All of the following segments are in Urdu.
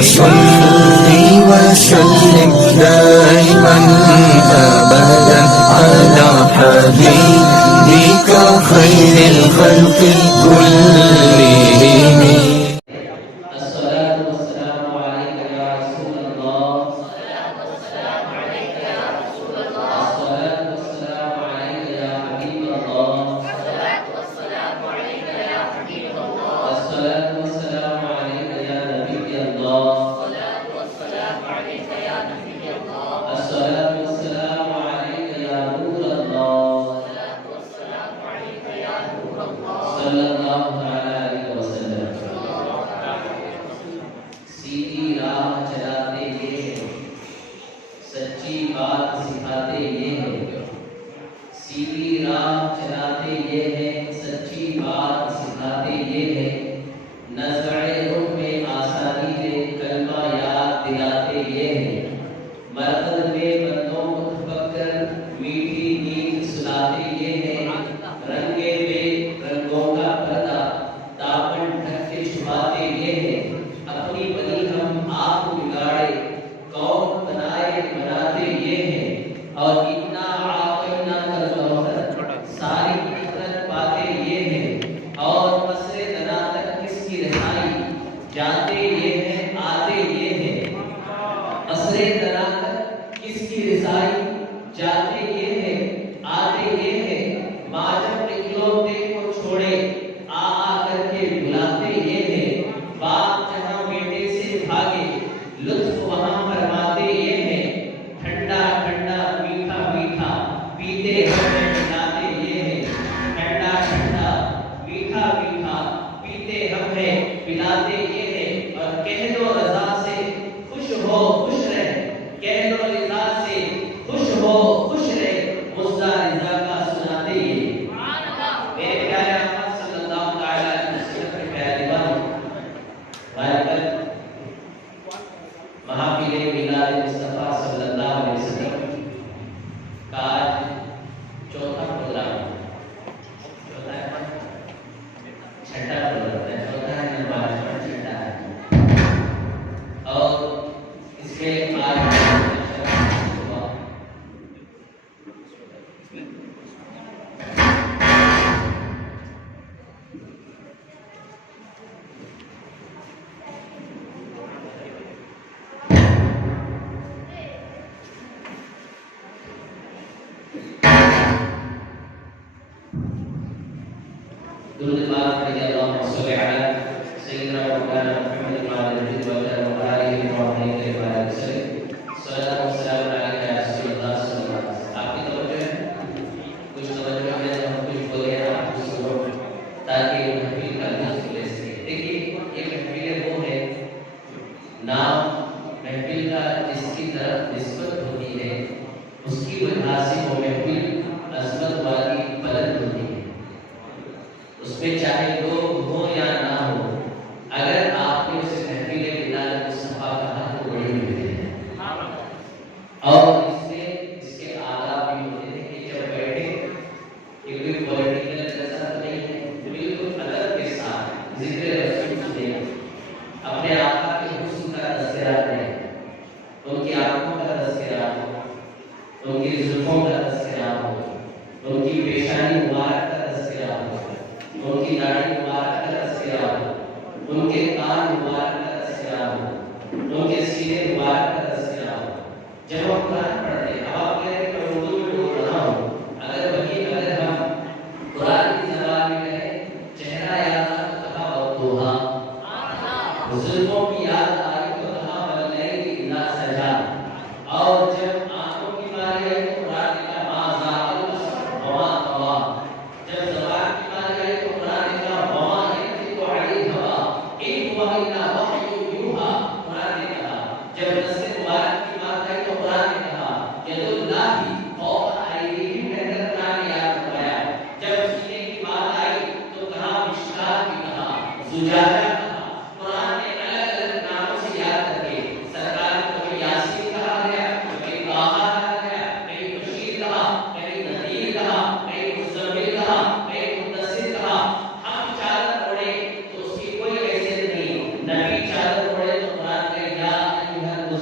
وصل وسلم دائما أبدا على حبيبك خير الخلق كلهم. الصلاة والسلام عليك يا رسول الله. الصلاة والسلام عليك يا رسول الله. الصلاة والسلام عليك يا حبيب الله. الصلاة والسلام عليك يا حبيب الله. الصلاة والسلام عليك يا نبي الله. الصلاة والسلام عليك يا نبي الله. الصلاة والسلام عليك يا نور الله. الصلاة والسلام عليك يا نور الله. صلى الله عليه وسلم. سیدھی راہ چلاتے یہ ہیں، سچی بات سکھاتے یہ ہیں. سیدھی راہ چلاتے یہ ہیں، سچی بات سکھاتے یہ ہیں. نزع روح میں آسانی دے کلمہ یاد دلاتے یہ ہیں. مرقد میں بندوں کو تھپک کر میٹھی نیند سلاتے یہ ہیں. رنگے بے رنگوں کا پردہ دامن ڈھک کے چھپاتے یہ ہیں. اپنی بنی ہم آپ بگاڑے قوم بنائے بناتے یہ ہیں. اور اتنا عاقلنا کر بہتر ساری فطرت پاتے یہ ہیں. اور قصر دنا تک کس کی رہائی جاتے یہ ہیں آتے یہ ہیں. قصر دنا تک کس کی رسائی جاتے یہ ہیں آتے یہ ہیں. ماں جب اکلوتے کو چھوڑے آ کر کے بلاتے یہ ہیں. باپ جہاں بیٹے سے بھاگے لطف وہاں فرماتے یہ ہیں. ٹھنڈا ٹھنڈا میٹھا میٹھا پیتے ہم پلاتے یہ ہیں. ٹھنڈا ٹھنڈا میٹھا میٹھا پیتے ہم ہیں پلاتے یہ ہیں. اور کہہ دو رضا سے خوش ہو خوش رہ. کہہ دو رضا سے خوش ہو خوش رہ. مزدہ رضا کا سناتے یہ. میرے پیارے آقا صلی اللہ تعالی علیہ وسلم کے پیارے بانی برکت محافل میلاد مصطفیٰ صلی اللہ علیہ وسلم کا آج چوتھا پروگرام چھٹا پروگرام ہے. چوتھا ہے نمبر چھٹا ہے. اور اس میں آج درود پاک پڑھیے. اللہم صلی علی سیدنا مولانا محمد وعلی آلہ وصحبہ وسلم. صلاۃ و سلام علیک یا رسول اللہ صلی اللہ علیہ وسلم. آپ کی توجہ ہے کچھ توجہ ہے ہم کچھ بولے آپ کو سنو تاکہ محفل کا لطف لے سکیں. دیکھیے یہ محفل وہ ہے نام محفل کا جس کی طرف نسبت ہوتی ہے اس کی وجہ سے وہ محفل عظمت والی بلند ہوتی ہے. اس میں چاہے لوگ ہوں یا نہ ہو اگر آپ نے اسے محفل میلاد مصطفیٰ کہا تو بڑی ہوئی ہے. اور اس میں اس کے آداب بھی ہوتے ہیں کہ جب بیٹھے یہ کوئی پولیٹیکل جیسا نہیں ہے. بالکل ادب کے ساتھ ذکر رسول سنیں. اپنے آقا کے حسن کا تذکرہ کریں. ان کی آنکھوں کا تذکرہ ہو. ان کی زلفوں کا تذکرہ ہو. ان کی پیشانی مبارک کا تذکرہ ہو. ان کی داڑھی مبارک کا تذکرہ ہو. ان کے کان مبارک کا تذکرہ ہو. ان کے سینے مبارک کا تذکرہ ہو. جب ہم قرآن پڑھتے ہیں اب آپ کہہ رہے ہیں کہ اردو میں بول رہا ہوں اگر ہم قرآن کی زبان میں کہیں چہرہ یاد آ تو کہا والضحیٰ. زلفوں کی یاد آئی تو کہا واللیل اذا سجا. اور جب آنکھوں کی باری آئی تو قرآن نے کہا ما زاغ البصر وما طغیٰ. جب زبان کی باری آئی تو قرآن نے کہا وما ينطق عن الهوى ان هو الا وحی یوحیٰ. قرآن نے کہا. جب نصر مبارک کی بات آئی تو قرآن نے کہا ید اللہ فوق ایدیہم کہہ کر قرآن نے یاد کروایا. جب سینے کی بات آئی تو کہا مشکات بھی کہا زجاجہ کہا. قرآن نے الگ الگ ناموں سے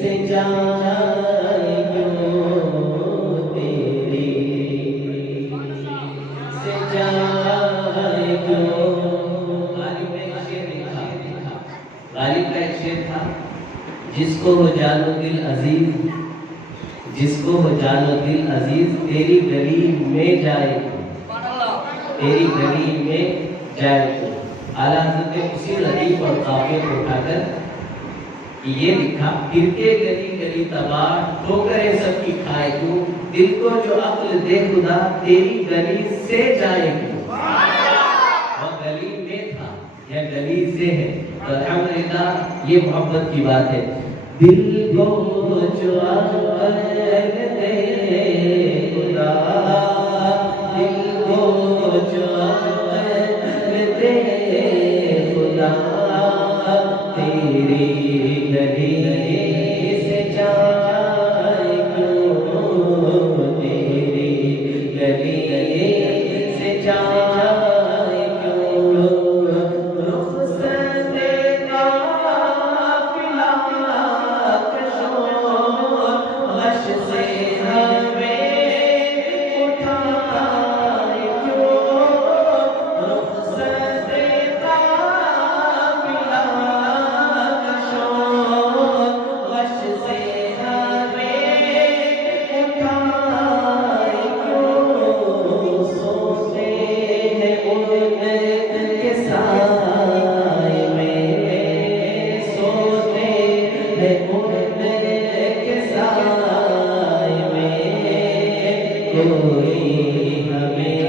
سے جائے کیوں تیری سے جائے کیوں. غالب نے ایک شعر لکھا، غالب کا ایک شعر تھا، جس کو ہو جانو دل عزیز، جس کو ہو جانو دل عزیز، تیری گلی میں جائے تیری گلی میں جائے تو. اعلیٰ حضرت نے اسی ردیف اور قافیے کو اٹھا کر یہ لکھا، پھر کے گلی گلی تباہ ٹھوکریں سب کی کھائے تو، دل کو جو عقل دے خدا تیری گلی سے جائے تو. وہ گلی میں تھا یا گلی سے ہے. تو الحمدللہ یہ محبت کی بات ہے. دل کو جو عقل دے خدا، دل کو جو عقل دے خدا، تیری گلی سے جائے کیوں، تیری گلی سے جائے کیوں. رخصت قافلہ کشور غش سے ہمیں اٹھائے کیوں. رخصت قافلہ کشور غش سے ہمیں اٹھائے کیوں. سوتے ہیں ان کے سائے میں، سوتے ہیں ان کے سائے میں، کوئی ہمیں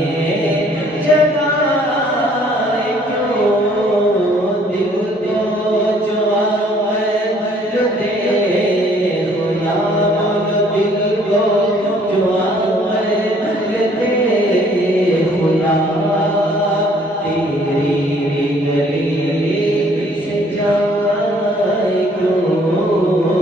جگائے کیوں. دل کو جو عقل دے خدا، دل کو جو عقل دے خدا، تیری گلی سے جائے کیوں.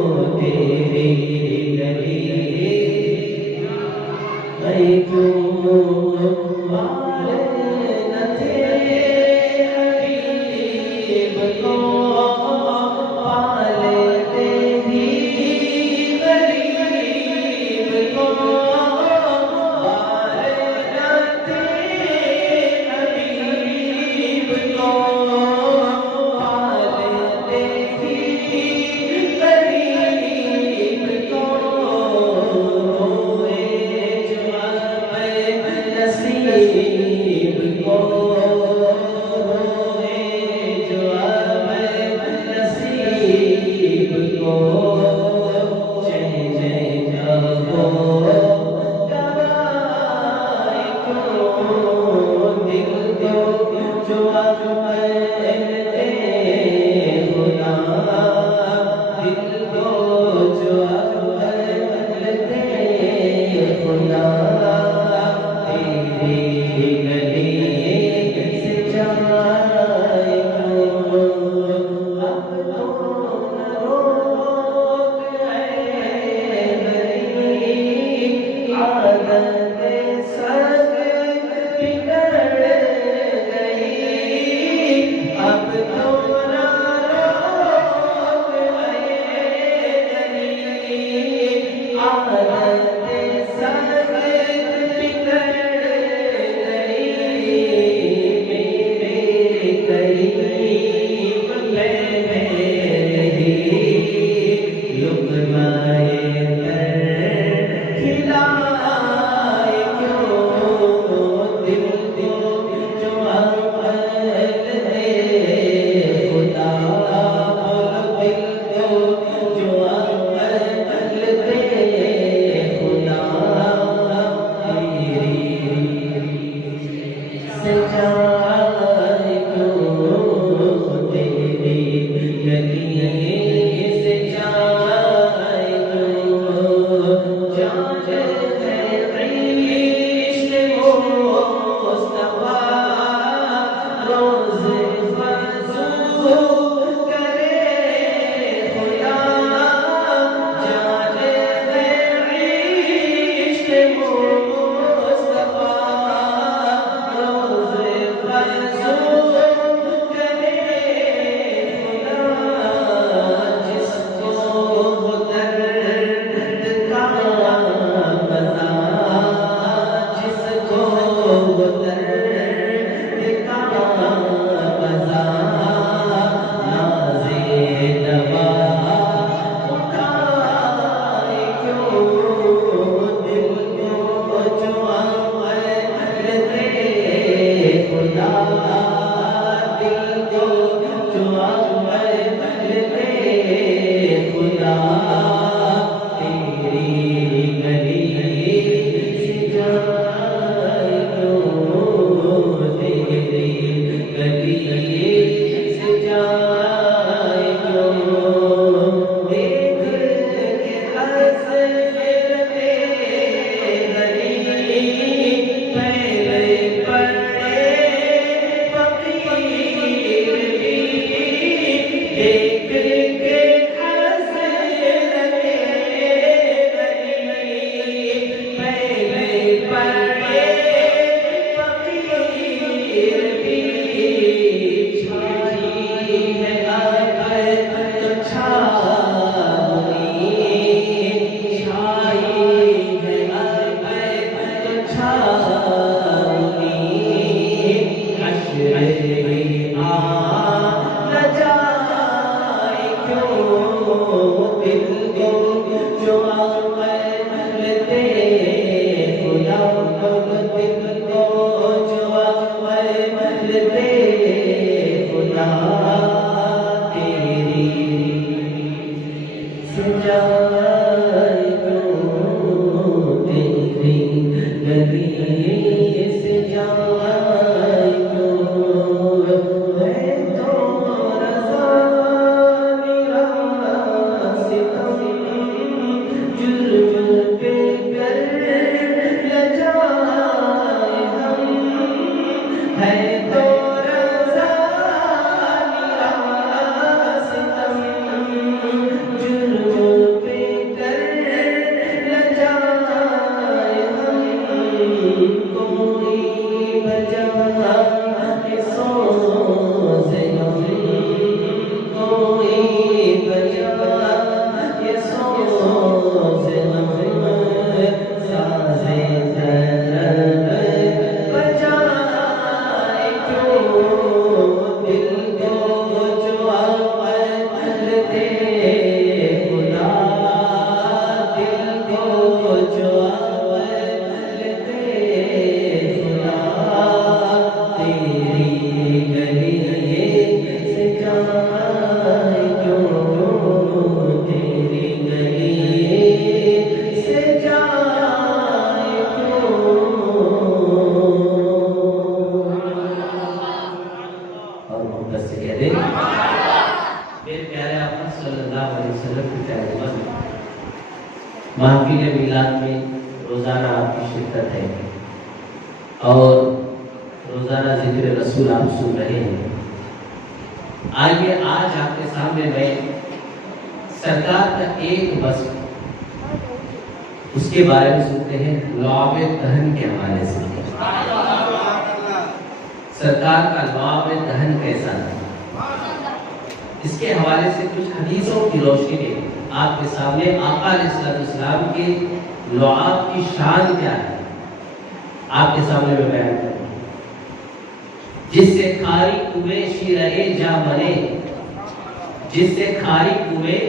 محفل میلاد میں روزانہ آپ کی شرکت ہے اور روزانہ ذکر رسول آپ سن رہے ہیں. آئیے آج آپ کے سامنے میں سرکار کا ایک وصف اس کے بارے میں سنتے ہیں لعاب دہن کے حوالے سے. سرکار کا لعاب دہن کیسا تھا اس کے حوالے سے کچھ حدیثوں کی روشنی میں آپ کے سامنے آقا علیہ السلام کے لعاب کی شان کیا ہے آپ کے سامنے میں بیان کروں. جس سے کھاری کنویں شیرے جا بنے, جس سے کھاری کنویں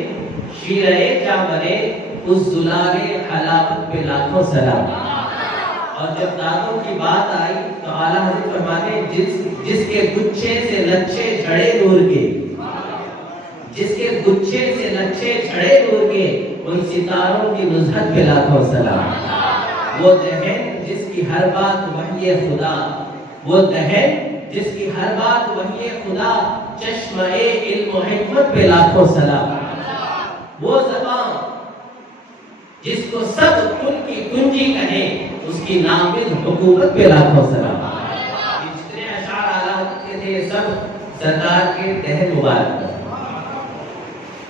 شیرے جا بنے, اس زلال حلاوت پہ لاکھوں سلام. اور جب دانتوں کی بات آئی تو اعلیٰ حضرت فرماتے جس کے گچھے سے لچھے جھڑے نور کے, جس کے گچھے سے لچھے جھڑے نور کے, ان ستاروں کی نزہت پہ لاکھوں سلام. وہ دہن جس کی ہر بات وحی خدا, وہ دہن جس کی ہر بات وحی خدا, چشمہ علم و حکمت پہ لاکھوں سلام. وہ زبان جس کو سب کن کی کنجی کہیں, اس کی نافذ حکومت پہ لاکھوں سلام. جتنے اشعار اعلیٰ کے تھے سب سرکار کے دہن مبارک پر.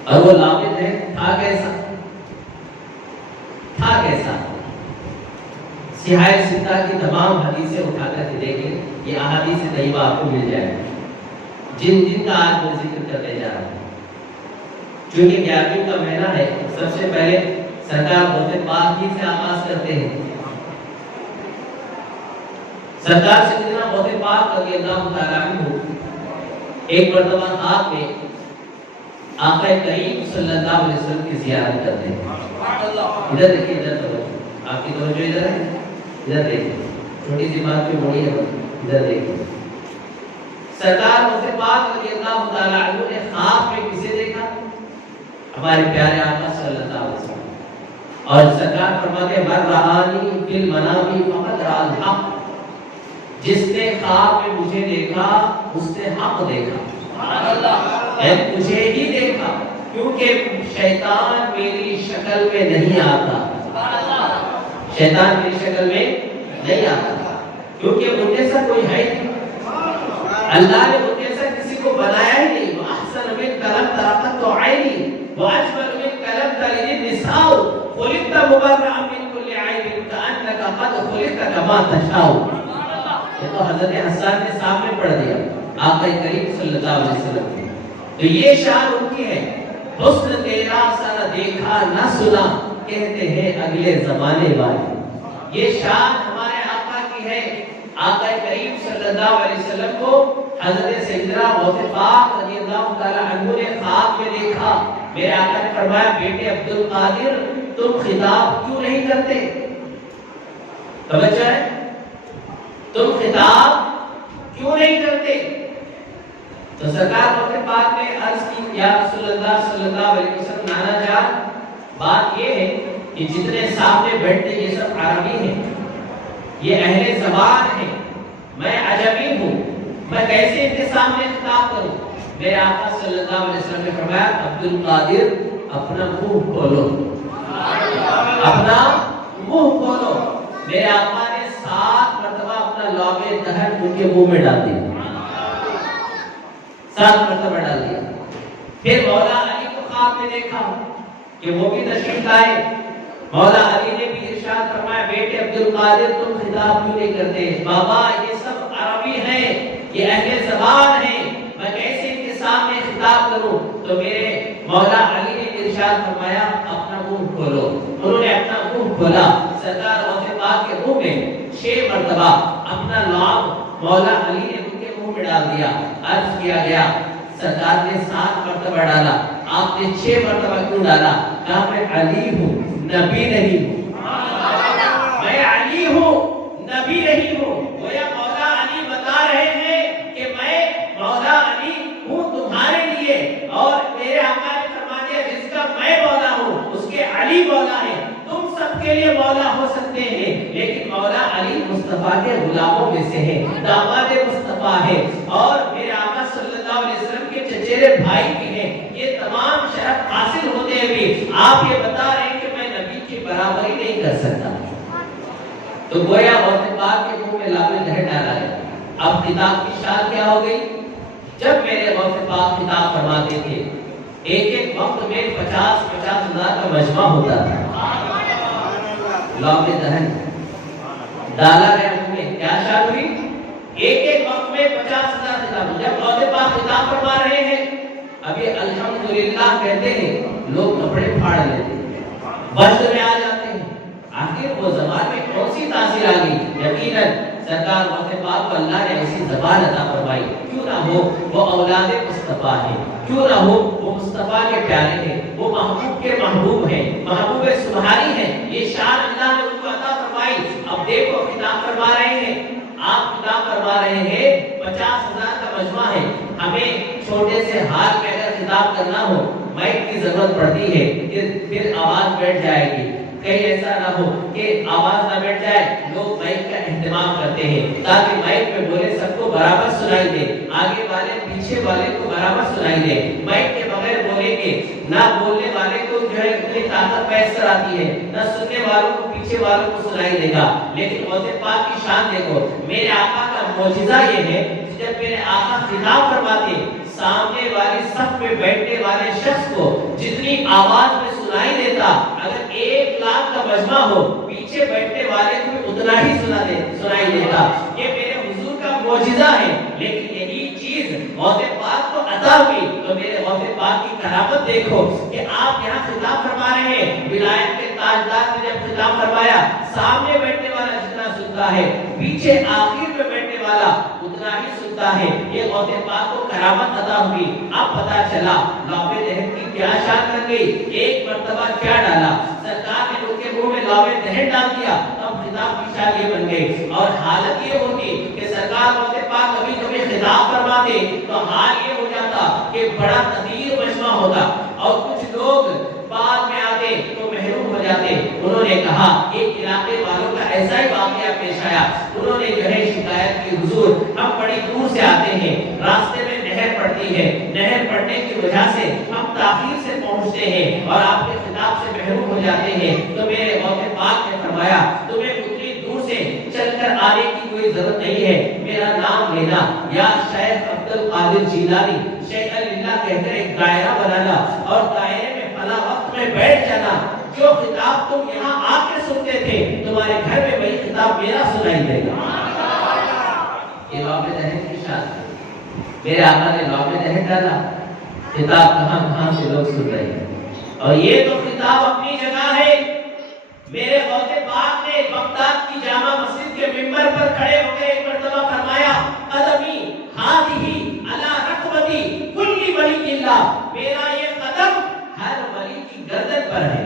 اور وہ لابد ہے تھا کیسا, تھا کیسا. سیاہ ستہ کی تمام حدیثیں اٹھا کر کے دیکھیں, یہ احادیث طیبہ آپ کو مل جائے جن جن کا آج میں ذکر کرنے جا رہا ہوں. چونکہ 11ویں کا مہینہ ہے, سب سے پہلے سرکار درود پاک ہی سے آغاز کرتے ہیں. سرکار سیدنا درود پاک رضی اللہ تعالیٰ عنہ ایک مرتبہ خواب میں آقا کریم صلی اللہ علیہ وسلم کی زیارت کرتے ہیں. ادھر دیکھیں, ادھر توجہ, آپ کی توجہ ادھر ہے, ادھر دیکھیں, چھوٹی سی بات پہ موڑی ہے, ادھر دیکھیں. سرکار درود پاک رضی اللہ تعالیٰ عنہ نے خواب میں کسے دیکھا؟ ہمارے پیارے آقا صلی اللہ علیہ وسلم، اور سرکار فرماتے ہیں من رآنی فی المنام فقد رأى الحق، جس نے خواب میں مجھے دیکھا اس نے حق دیکھا، سبحان اللہ، مجھے ہی دیکھا، کیونکہ شیطان میری شکل میں نہیں آتا، سبحان اللہ، شیطان میری شکل میں نہیں آتا، کیونکہ ان جیسا کوئی ہے نہیں، اللہ نے ان جیسا کسی کو بنایا ہی نہیں، وَأَحْسَنَ مِنْكَ لَمْ تَرَقَتُ عَيْنِي وَأَجْمَلُ مِنْكَ لَمْ تَلِدِ النِّسَاءُ خُلِقْتَ مُبَرَّأً مِنْ كُلِّ عَيْبٍ كَأَنَّكَ قَدْ خُلِقْتَ كَمَا تَشَاءُ۔ یہ تو حضرت حسان نے سامنے پڑھ دیا آقا کریم صلی اللہ علیہ وسلم نے، تو یہ شان ان کی ہے، حسن تیرا سر دیکھا نہ سنا کہتے ہیں اگلے زمانے والے، یہ شان ہمارے آقا کی ہے۔ آقا کریم صلی اللہ علیہ وسلم کو حضرت سیدنا غوث پاک رضی اللہ تعالی عنہ نے خواب میں دیکھا، میرے آقا نے فرمایا بیٹے عبد القادر تم خطاب کیوں نہیں کرتے؟ توجہ ہے، تم خطاب کیوں نہیں کرتے؟ تو سرکار غوث پاک نے عرض کی یا رسول اللہ صلی اللہ علیہ وسلم، نانا جان بات یہ ہے کہ جتنے سامنے بیٹھتے یہ سب عربی ہیں، یہ اہل زبان ہیں، میں عجمی ہوں، میں کیسے ان کے سامنے خطاب کروں؟ میرے آقا صلی اللہ علیہ وسلم نے فرمایا عبد القادر اپنا منہ کھولو، اپنا منہ کھولو۔ میرے آقا نے 7 مرتبہ اپنا لعب دہن ان کے منہ میں ڈال دیا، 7 مرتبہ ڈال دیا۔ پھر مولا علی کو خواب میں دیکھا کہ وہ بھی تشریف لائے، مولا علی نے بھی ارشاد فرمایا بیٹے عبد القادر تم خطاب کیوں نہیں کرتے؟ بابا یہ سب عربی ہیں، یہ اہل زبان ہیں، میں کیسے ان کے سامنے خطاب کروں؟ تو میرے مولا علی نے ارشاد فرمایا اپنا منہ کھولو۔ انہوں نے اپنا منہ کھولا، سرکار غوث پاک کے منہ میں 6 مرتبہ اپنا لعاب مولا علی نے ان کے منہ میں ڈال دیا۔ عرض کیا گیا سرکار نے 7 مرتبہ ڈالا، آپ نے 6 مرتبہ کیوں ڈالا؟ کہا میں علی ہوں نبی نہیں ہوں، میں علی ہوں نبی نہیں ہوں۔ گویا مولا علی بتا رہے ہیں کہ میں مولا علی ہوں تمہارے لیے، اور میرے آقا نے فرما دیا جس کا میں مولا ہوں اس کے علی مولا ہے، تم سب کے لیے مولا ہو سکتے ہیں، لیکن مولا علی مصطفیٰ کے غلاموں میں سے ہے، داماد مصطفیٰ ہے، اور میرے آقا صلی اللہ علیہ وسلم کے چچیرے بھائی بھی ہیں۔ یہ تمام شرف حاصل ہوتے ہوئے آپ یہ بتا رہے ہیں کہ میں نبی کی برابری نہیں کر سکتا، تو گویا غوث پاک کے منہ میں لعب دہن ڈالا ہے۔ اب خطاب کی شان کیا ہو گئی؟ جب میرے غوث پاک خطاب فرماتے تھے ایک وقت میں 50,000 کا مجمع ہوتا تھا، لعب دہن ڈالا گیا منہ میں، کیا شان ہوئی؟ ایک وقت میں 50,000 خطاب۔ جب غوث پاک خطاب فرما رہے ہیں ابھی الحمدللہ کہتے ہیں لوگ کپڑے پھاڑ لیتے ہیں، وجد میں آ جاتے ہیں، آخر وہ زبان میں کون سی تاثیر آ گئی؟ یقیناً سرکار غوث پاک کو اللہ نے ایسی زبان عطا فرمائی، کیوں نہ ہو وہ اولاد مصطفیٰ ہیں، کیوں نہ ہو وہ مصطفیٰ کے پیارے ہیں، وہ محبوب کے محبوب ہیں، محبوب سبحانی ہیں، یہ شان اللہ نے ان کو عطا فرمائی۔ اب دیکھو خطاب فرما رہے ہیں، آپ خطاب فرما رہے ہیں، 50,000 کا مجمع ہے، ہمیں چھوٹے سے حال میں اگر خطاب کرنا ہو مائک کی ضرورت پڑتی ہے، پھر آواز بیٹھ جائے گی، کہیں ایسا نہ ہو کہ آواز نہ بیٹھ جائے، لوگ مائک کا اہتمام کرتے ہیں تاکہ مائک میں بولے سب کو برابر سنائی دے، آگے والے پیچھے والے کو برابر سنائی دے۔ مائک کے بغیر بولیں گے نہ بولنے والے کو جو ہے اتنی طاقت میسر آتی ہے، نہ سننے والوں کو پیچھے والوں کو سنائی دے گا۔ لیکن غوث پاک کی شان دیکھو، میرے آقا کا معجزہ یہ ہے جب میرے آقا خطاب فرماتے سامنے والی صف میں بیٹھنے والے شخص کو جتنی آواز میں سنائی دیتا، اگر 1,00,000 کا مجمع ہو پیچھے بیٹھنے والے کو اتنا ہی سنائی دیتا۔ یہ میرے حضور کا معجزہ ہے، لیکن یہی چیز غوث پاک کو عطا ہوئی۔ تو میرے غوث پاک کی کرامت دیکھو کہ آپ یہاں خطاب فرما رہے ہیں، ولایت کے تاجدار نے جب خطاب فرمایا سامنے بیٹھنے والا جتنا سنتا ہے پیچھے آخر میں بیٹھنے والا اتنا ہی سنتا ہے، یہ غوث پاک کو کرامت عطا ہوئی۔ اب پتا چلا لعب دہن کی کیا شان کر گئی، ایک مرتبہ کیا ڈالا، سرکار نے ان کے منہ میں لعب دہن ڈال دیا، اب خطاب کی شان یہ بن گئی۔ اور حالت یہ ہوتی کہ سرکار غوث پاک کبھی کبھی خطاب فرماتے تو حال یہ ہو جاتا کہ بڑا تقریر مجمع ہوتا، اور کچھ لوگ لوگ بعد میں آتے تو محروم ہو جاتے. انہوں نے کہا ایک علاقے والوں کا ایسا ہی واقعہ پیش آیا. انہوں نے جو ہے شکایت کی حضور ہم بڑی دور سے آتے ہیں, راستے میں نہر پڑتی ہے, نہر پڑنے کی وجہ سے ہم تاخیر سے پہنچتے ہیں اور آپ کے خطاب سے محروم ہو جاتے ہیں. تو میرے غوث پاک نے فرمایا تمہیں اتنی دور سے چل کر آنے کی کوئی ضرورت نہیں ہے, میرا نام لینا یا شیخ عبد القادر جیلانی شیخ اللہ کہہ کر ایک دائرہ بنانا اور دائرے میں فلاں وقت میں بیٹھ جانا. جو خطاب تم یہاں آ کے سنتے تھے تمہارے گھر میں وہی خطاب میرا سنائی دے گا. یہ لوح دہن کی شان ہے. میرے آقا نے لوح دہن ڈالا, خطاب کہاں کہاں سے لوگ سن رہے ہیں. اور یہ تو خطاب اپنی جگہ ہے. میرے غوث پاک نے بغداد کی جامع مسجد کے منبر پر کھڑے ہو کے ایک مرتبہ فرمایا قدمی ہاتھی علی رکبتی کل ولی اللہ, میرا یہ قدم ہر ولی کی گردن پر ہے.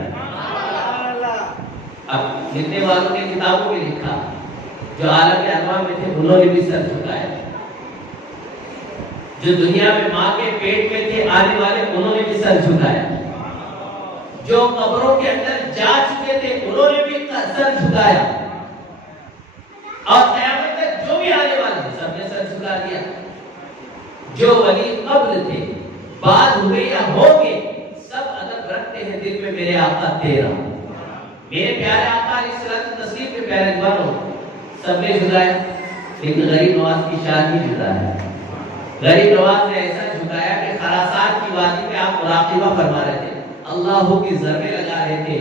اب لکھنے والوں نے کتابوں میں لکھا, جو عالم ارواح میں تھے انہوں نے بھی سر جھکایا, جو دنیا میں ماں کے پیٹ میں تھے آنے والے انہوں نے بھی سر جھکایا, جو قبروں کے اندر جا چکے تھے انہوں نے بھی سر جھکایا, اور قیامت تک جو بھی آنے والے تھے سب نے سر جھکا دیا. جو ولی قبل تھے بعد ہوئے یا ہو گے سب ادب رکھتے ہیں دل میں میرے آقا تیرا. میرے پیارے آقا علیہ الصلوۃ والتسلیم کے پیارے دیوانوں سب نے جھکایا, لیکن غریب نواز کی شان ہی جھکا ہے. غریب نواز نے ایسا جھکایا کہ خراسان کی وادی میں آپ مراقبہ فرما رہے تھے, اللہ کی ضربیں لگا رہے تھے.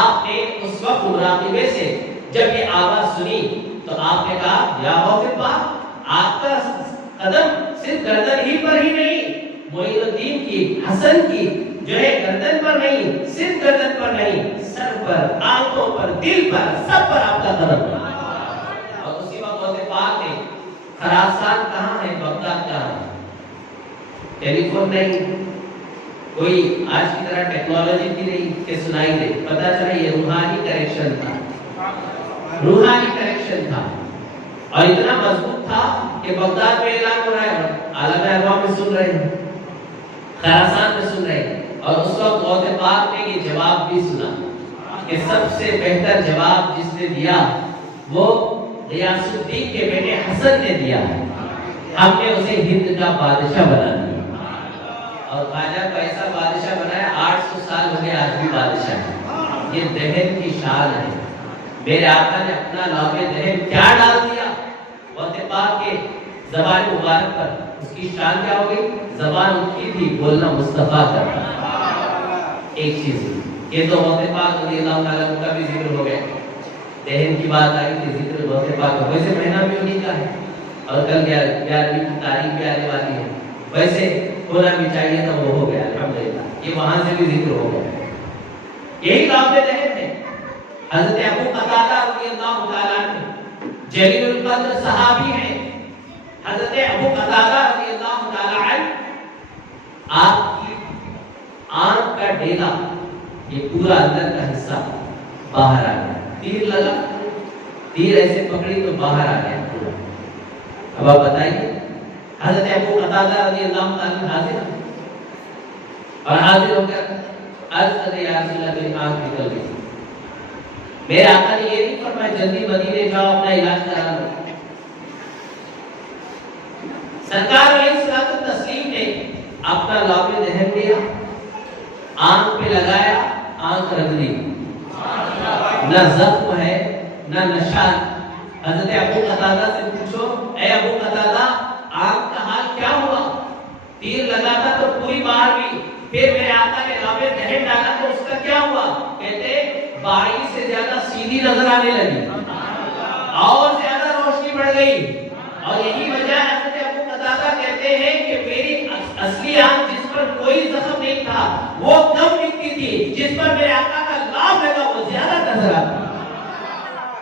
آپ نے اس وقت مراقبے سے جب یہ آواز سنی تو آپ نے کہا یا غوث پاک آپ کا قدم صرف گردن ہی پر ہی نہیں, معین الدین کی حسن کی جو ہے گردن پر نہیں, صرف گردن پر نہیں, سر پر, آنکھوں پر, دل پر, سب پر آپ کا قدم ہے. اور اسی وقت غوث پاک نے خراسان کہاں ہے, بغداد کہاں ہے, ٹیلی فون نہیں, کوئی آج کی طرح ٹیکنالوجی بھی نہیں کہ سنائی دے. پتہ چلا یہ روحانی کنیکشن تھا, روحانی کنیکشن تھا, اور اتنا مضبوط تھا کہ بغداد میں اعلان ہو رہا ہے, عالم ارواح میں سن رہے ہیں, خراسان میں سن رہے ہیں. اور اس وقت غوث پاک نے یہ جواب بھی سنا کہ سب سے بہتر جواب جس نے دیا وہ غیاث الدین کے بیٹے حسن نے دیا ہے, ہم نے اسے ہند کا بادشاہ بنا دیا. اور خواجہ کو ایسا بادشاہ بنایا 800 سال ہو گئے آج بھی بادشاہ ہے. یہ دہن کی شان ہے. میرے آقا نے اپنا لوح دہن کیا ڈال دیا غوث پاک کے زبان مبارک پر. اس کی شان کیا ہو گئی, زبان ان کی تھی, بولنا مصطفیٰ کا تھا. ایک چیز یہ تو غوث پاک رضی اللہ تعالیٰ کا بھی ذکر ہو گیا. دہن کی بات آئی تھی, ذکر غوث پاک کا. ویسے مہینہ بھی انہی کا ہے اور کل 11ویں کی تاریخ بھی آنے والی ہے. ویسے ہونا بھی چاہیے تھا, وہ ہو گیا الحمدللہ. یہ وہاں سے بھی ذکر ہو گیا. یہی لوح دہن ہے. حضرت ابو قتادہ رضی اللہ تعالیٰ عنہ جلیل القدر صحابی ہیں. حضرت ابو قتادہ رضی اللہ تعالیٰ عنہ آپ کی آنکھ کا ڈیلا یہ پورا اندر کا حصہ باہر آ گیا. تیر لگا, تیر ایسے پکڑی تو باہر آ گیا پورا. اب آپ بتائیے حضرت ابو قتادہ رضی اللہ تعالیٰ عنہ حاضر, اور حاضر ہو کر عرض کرتے یا رسول اللہ میری آنکھ نکل گئی. میرے آقا نے یہ نہیں فرمایا جلدی مدینے جاؤ اپنا علاج کرا لو. سرکار علیہ الصلوۃ والتسلیم نے اپنا لوح دہن لیا, آنکھ پہ لگایا, آنکھ رکھ دی, نہ زخم ہے نہ نشان. حضرت ابو قتادہ سے پوچھو اے ابو قتادہ آنکھ کا حال کیا ہوا؟ تیر لگا تھا تو پوری باہر بھی, پھر میرے آقا نے لوح دہن ڈالا تو اس کا کیا ہوا؟ کہتے بائی سے زیادہ سیدھی نظر آنے لگی اور زیادہ روشنی بڑھ گئی. اور یہی وجہ ہے حضرت ابو قتادہ کہتے ہیں کہ میری اصلی آنکھ جس پر کوئی زخم نہیں تھا وہ کم دکھتی تھی, جس پر میرے آقا کا لوح لگا وہ زیادہ نظر آتا,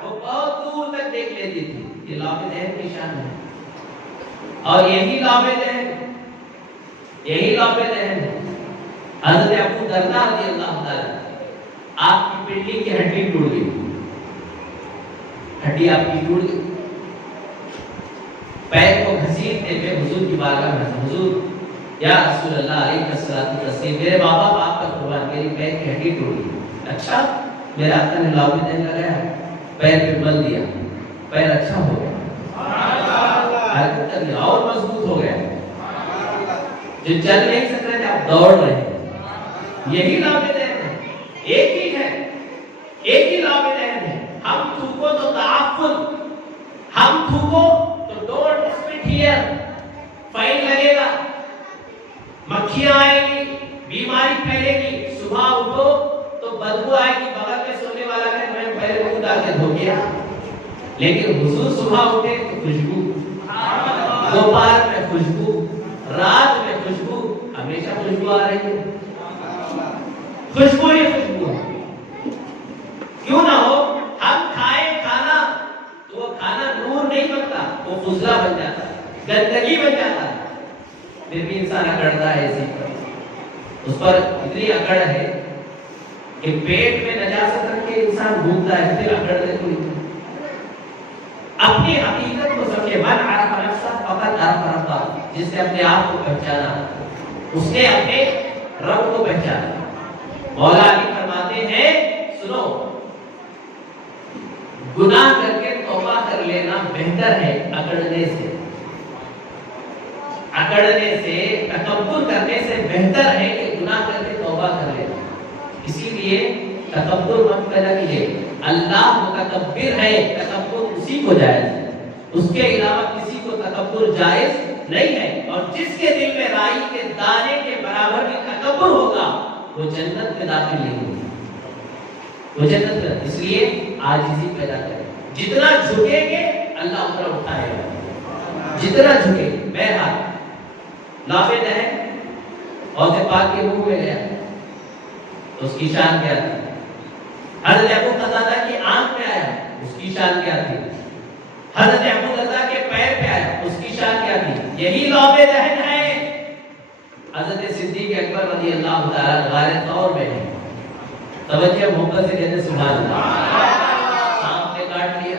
وہ بہت دور تک دیکھ لیتی تھی. یہ لوح دہن کی شان ہے. اور یہی لوح دہن ہے. حضرت ابو درداء رضی اللہ تعالیٰ آپ کی پنڈلی کی ہڈی ٹوٹ گئی, ہڈی آپ کی ٹوٹ گئی. پیر کو گھسیٹتے ہوئے حضور کی بارگاہ میں, حضور یا رسول اللہ علیہ الصلوۃ والتسلیم میرے باپ آپ کا قربان، میری پیر کی ہڈی ٹوٹی. اچھا میرے آقا نے لابی دہن لگایا، پیر پہ بل دیا، پیر اچھا ہو گیا، حرکت کر لیا اور مضبوط ہو گیا. جو چل نہیں سک رہے تھے آپ دوڑ رہے ہیں. یہی لابی دہن ہے، ایک ہی ہے، ایک ہی لابی دہن ہے. ہم تھوکو تو تعفن، ہم تھوکو تو ڈونٹ اسپٹ ہیئر، فائن لگے گا، مکھیاں آئیں گی، بیماری پھیلے گی. صبح اٹھو تو بدبو آئے گی، بغل میں سونے والا کہ میں پہلے منہ ڈال کے دھو گیا. لیکن حضور صبح اٹھے تو خوشبو، دوپہر میں خوشبو، رات میں خوشبو، ہمیشہ خوشبو آ رہی ہے. خوشبو ہی خوشبو ہے. کیوں نہ ہو ہم کھائے کھانا تو وہ کھانا نور نہیں بنتا، وہ فضلہ بن جاتا ہے، گندگی بن جاتا ہے. پھر بھی انسان اکڑتا ہے اسی پر، اس پر اتنی اکڑ ہے کہ پیٹ میں نجاست رکھ کے انسان گھومتا ہے، پھر اکڑنے کو نہیں. اپنی حقیقت کو سمجھے. من عرف نفسہ فقط عرف ربہ، جس نے اپنے آپ کو پہچانا اس نے اپنے رب کو پہچانا. مولا علی فرماتے ہیں سنو، گناہ کر کے توبہ کر لینا بہتر ہے اکڑنے سے. اکڑنے سے، تکبر کرنے سے بہتر ہے کہ گناہ کر کے توبہ کر لینا. اسی لیے تکبر مت پیدا کیجیے. اللہ متکبر ہے، تکبر اسی کو جائز ہے، اس کے علاوہ کسی کو تکبر جائز نہیں ہے. اور جس کے دل میں رائی کے دانے کے برابر بھی تکبر ہوگا وہ جنت میں داخل نہیں ہوگا، وہ جنت میں. اس لیے عاجزی پیدا کریں. جتنا جھکیں گے اللہ اتنا اٹھائے گا، جتنا جھکے. بہرحال لابد ہے غوث پاک کے منہ میں گیا تو اس کی شان کیا تھی. حضرت ابو قتادہ کی آنکھ میں آیا، اس کی شان کیا تھی. حضرت ابو قتادہ کے پیر پہ آیا، اس کی شان کیا تھی. یہی لابد ہے. حضرت صدیق اکبر رضی اللہ تعالی غار طور میں ہے. توجہ محبت سے کہتے سبحان اللہ. سانپ نے کاٹ لیا،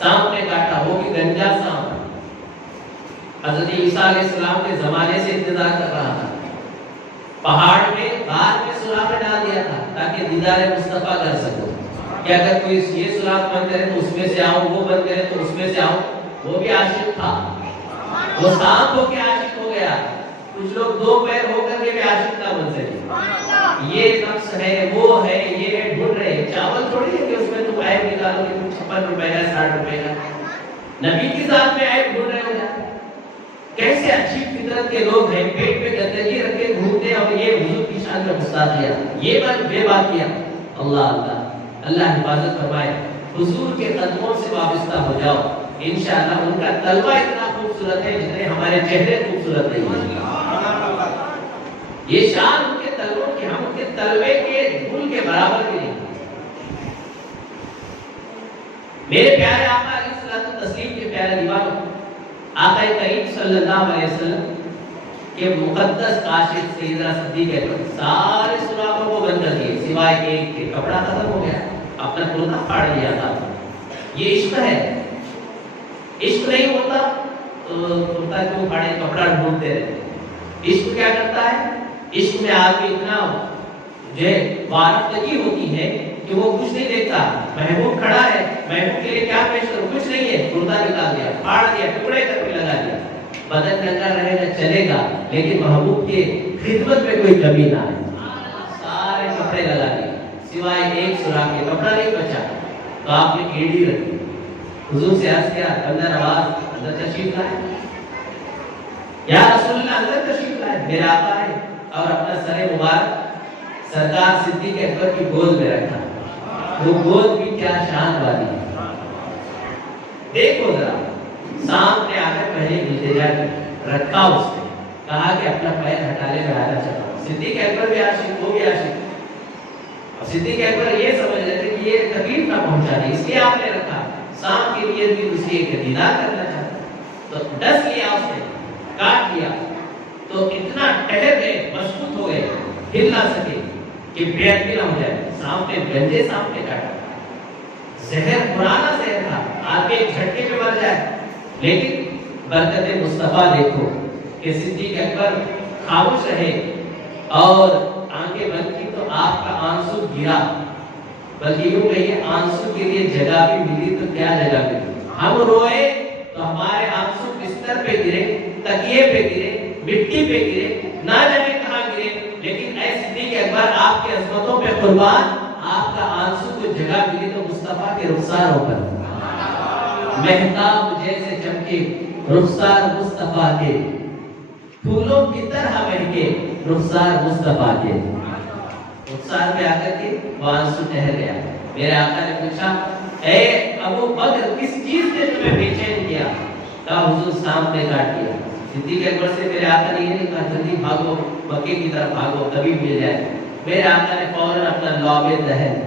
سانپ نے کاٹا، وہ بھی گنجا سانپ. حضرت عیسیٰ علیہ السلام کے زمانے سے انتظار کر رہا تھا. پہاڑ میں غار میں سوراخ ڈال دیا تھا تاکہ دیدار مصطفیٰ کر سکو کہ اگر کوئی یہ سوراخ بند کرے تو اس میں سے آؤں، وہ بند کرے تو اس میں سے آؤں. وہ بھی عاشق تھا، وہ سانپ ہو کے عاشق ہو گیا. کچھ لوگ دو پیر ہو کر کے بھی عاشق نہ بن سکے. یہ نفس ہے، وہ ہے، یہ ہے، ڈھونڈ رہے. چاول تھوڑی ہے کہ اس میں تم عیب نکالو کہ 56 روپے کا 60 روپے کا. نبی کی ذات میں عیب ڈھونڈ رہے ہو جاتے. کیسے اچھی فطرت کے لوگ ہیں، پیٹ پہ گندگی رکھ کے گھومتے اور یہ حضور کی شان میں گستاخ کیا، یہ بے بات کیا. اللہ اللہ اللہ حفاظت فرمائے. حضور کے قدموں سے وابستہ ہو جاؤ، انشاءاللہ. ان کا طلبہ اتنا خوبصورت ہے جتنے ہمارے چہرے خوبصورت نہیں ہیں. یہ شان ان کے طلبوں کی، ہم ان کے طلبے کے دھول کے برابر بھی نہیں. میرے پیارے آقا علیہ الصلوۃ والتسلیم کے پیارے دیوانوں، آقا کریم صلی اللہ علیہ وسلم کے مقدس عاشق سیدنا صدیق اکبر سارے سوراخوں کو بند کر دیے سوائے ایک کے. کپڑا ختم ہو گیا، اپنا کرتا پھاڑ لیا تھا. یہ عشق ہے. عشق نہیں ہوتا تو کرتا کیوں پھاڑے، کپڑا ڈھونڈتے رہتے. عشق کیا کرتا ہے؟ عشق میں آدمی اتنا جو وارفتگی ہوتی ہے کہ وہ کچھ نہیں دیکھتا. محبوب کھڑا ہے، محبوب کے لیے کیا پیش کروں، کچھ نہیں ہے، کرتا نکال دیا، پھاڑ دیا، ٹکڑے کر کے لگا دیا. بدن ننگا رہے گا چلے گا لیکن محبوب کے خدمت میں کوئی کمی نہ آئے. سارے کپڑے لگا دیے سوائے ایک سوراخ کے. کپڑا نہیں بچا تو آپ نے ایڑی رکھی. حضور سے عرض کیا اندر آواز، اندر تشریف لائے. یا رسول اللہ اندر تشریف لائے. میرا آقا ہے اور اپنا سر مبارک سرکار صدیق اکبر کی گود میں رکھا. وہ گود بھی کیا شان والی ہے. دیکھو ذرا، سانپ نے آ کر پہلے التجا رکھا، اس نے کہا کہ اپنا پیر ہٹا لے، میں آنا چاہتا ہوں. صدیق اکبر بھی عاشق، وہ بھی عاشق. اور صدیق اکبر یہ سمجھ رہے تھے کہ یہ تکلیف نہ پہنچا دے، اس لیے آپ نے رکھا. سانپ کے لیے بھی اس لیے کہ دیدار کرنا چاہتا تو ڈس لیا، اس نے کاٹ لیا تو اتنا ٹہر گئے، مضبوط ہو گئے، ہل نہ سکے کہ بے ادبی نہ ہو جائے. سانپ نے، گنجے سانپ نے کاٹا. زہر پرانا زہر تھا، آدمی ایک جھٹکے میں مر جائے. لیکن برکت مصطفیٰ دیکھو کہ صدیق اکبر خاموش رہے اور آنکھیں بند کی تو آپ کا آنسو گرا، بلکہ یوں کہیے آنسو کے لیے جگہ بھی ملی تو کیا جگہ ملی؟ ہم روئے تو ہمارے آنسو بستر پہ گرے، تکیے پہ گرے، مٹی پہ گرے، نہ جانے کہاں گرے، لیکن اے صدیق اکبر آپ کے عظمتوں پہ قربان، آپ کا آنسو کو جگہ ملی تو مصطفیٰ کے رخساروں پر مہتاب جیسے چمکے رخسار مصطفیٰ کے، پھولوں کی طرح مہکے رخسار مصطفیٰ کے، رخسار پہ آ کر کے وہ آنسو ٹھہر گیا۔ میرے آقا نے پوچھا اے ابو بکر کس چیز نے تمہیں بے چین کیا؟ کہا حضور سانپ نے کاٹ دیا۔ صدیق اکبر سے میرے آقا نے یہ نہیں کہا جلدی بھاگو مکے کی طرف بھاگو کبھی مل جائے، میرے آقا نے فوراً اپنا لعب دہن،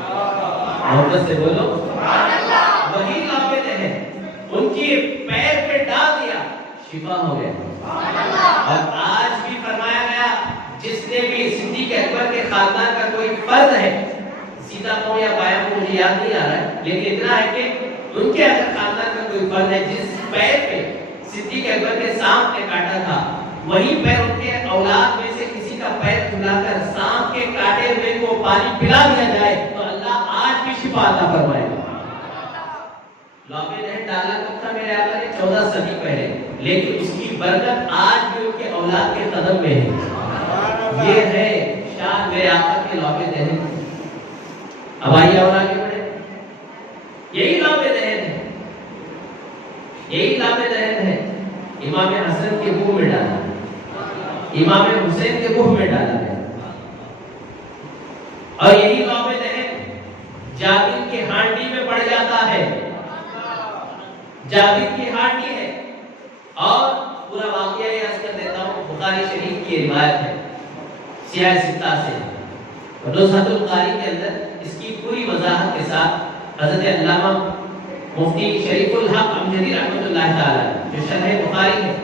محبت سے بولو وہی لعب دہن ان کی پیر پہ ڈال دیا، شفا ہو گیا۔ اور آج بھی فرمایا گیا جس نے بھی صدیق اکبر کے خاندان کا کوئی فرد ہے، سیدھا پاؤں یا بایاں پاؤں مجھے یاد نہیں آ رہا ہے، لیکن اتنا ہے کہ ان کے اگر خاندان کا کوئی فرد ہے جس پیر پہ صدیق اکبر کے سانپ نے کاٹا تھا، وہی پیر ان کے اولاد میں سے کسی کا پیر کھلا کر سانپ کے کاٹے ہوئے کو پانی پلا دیا جائے تو اللہ آج بھی شفا عطا فرمائے گا۔ لعب دہن ڈالا کب تھا میرے آقا نے؟ 14 صدی پہلے، لیکن اس کی برکت آج بھی ان کے اولاد کے قدم میں ہے۔ یہ ہے شان میرے آقا کے لعب دہن۔ اب آئیے اور آگے بڑھے، یہی لعب دہن ہے، یہی لعب دہن ہے امام حسن کے منہ میں ڈالا، امام حسین کے منہ میں ڈالا گیا، اور یہی لعب دہن جابر کی ہانڈی میں پڑ جاتا ہے، جابر کی ہانڈی ہے۔ اور پورا واقعہ یہ عرض کر دیتا ہوں، بخاری شریف کی روایت ہے سیاہ ستہ سے، نزہۃ القاری کے اندر اس کی پوری وضاحت کے ساتھ حضرت علامہ مفتی شریف الحق امجدی رحمۃ اللہ تعالی جو شرح بخاری ہے،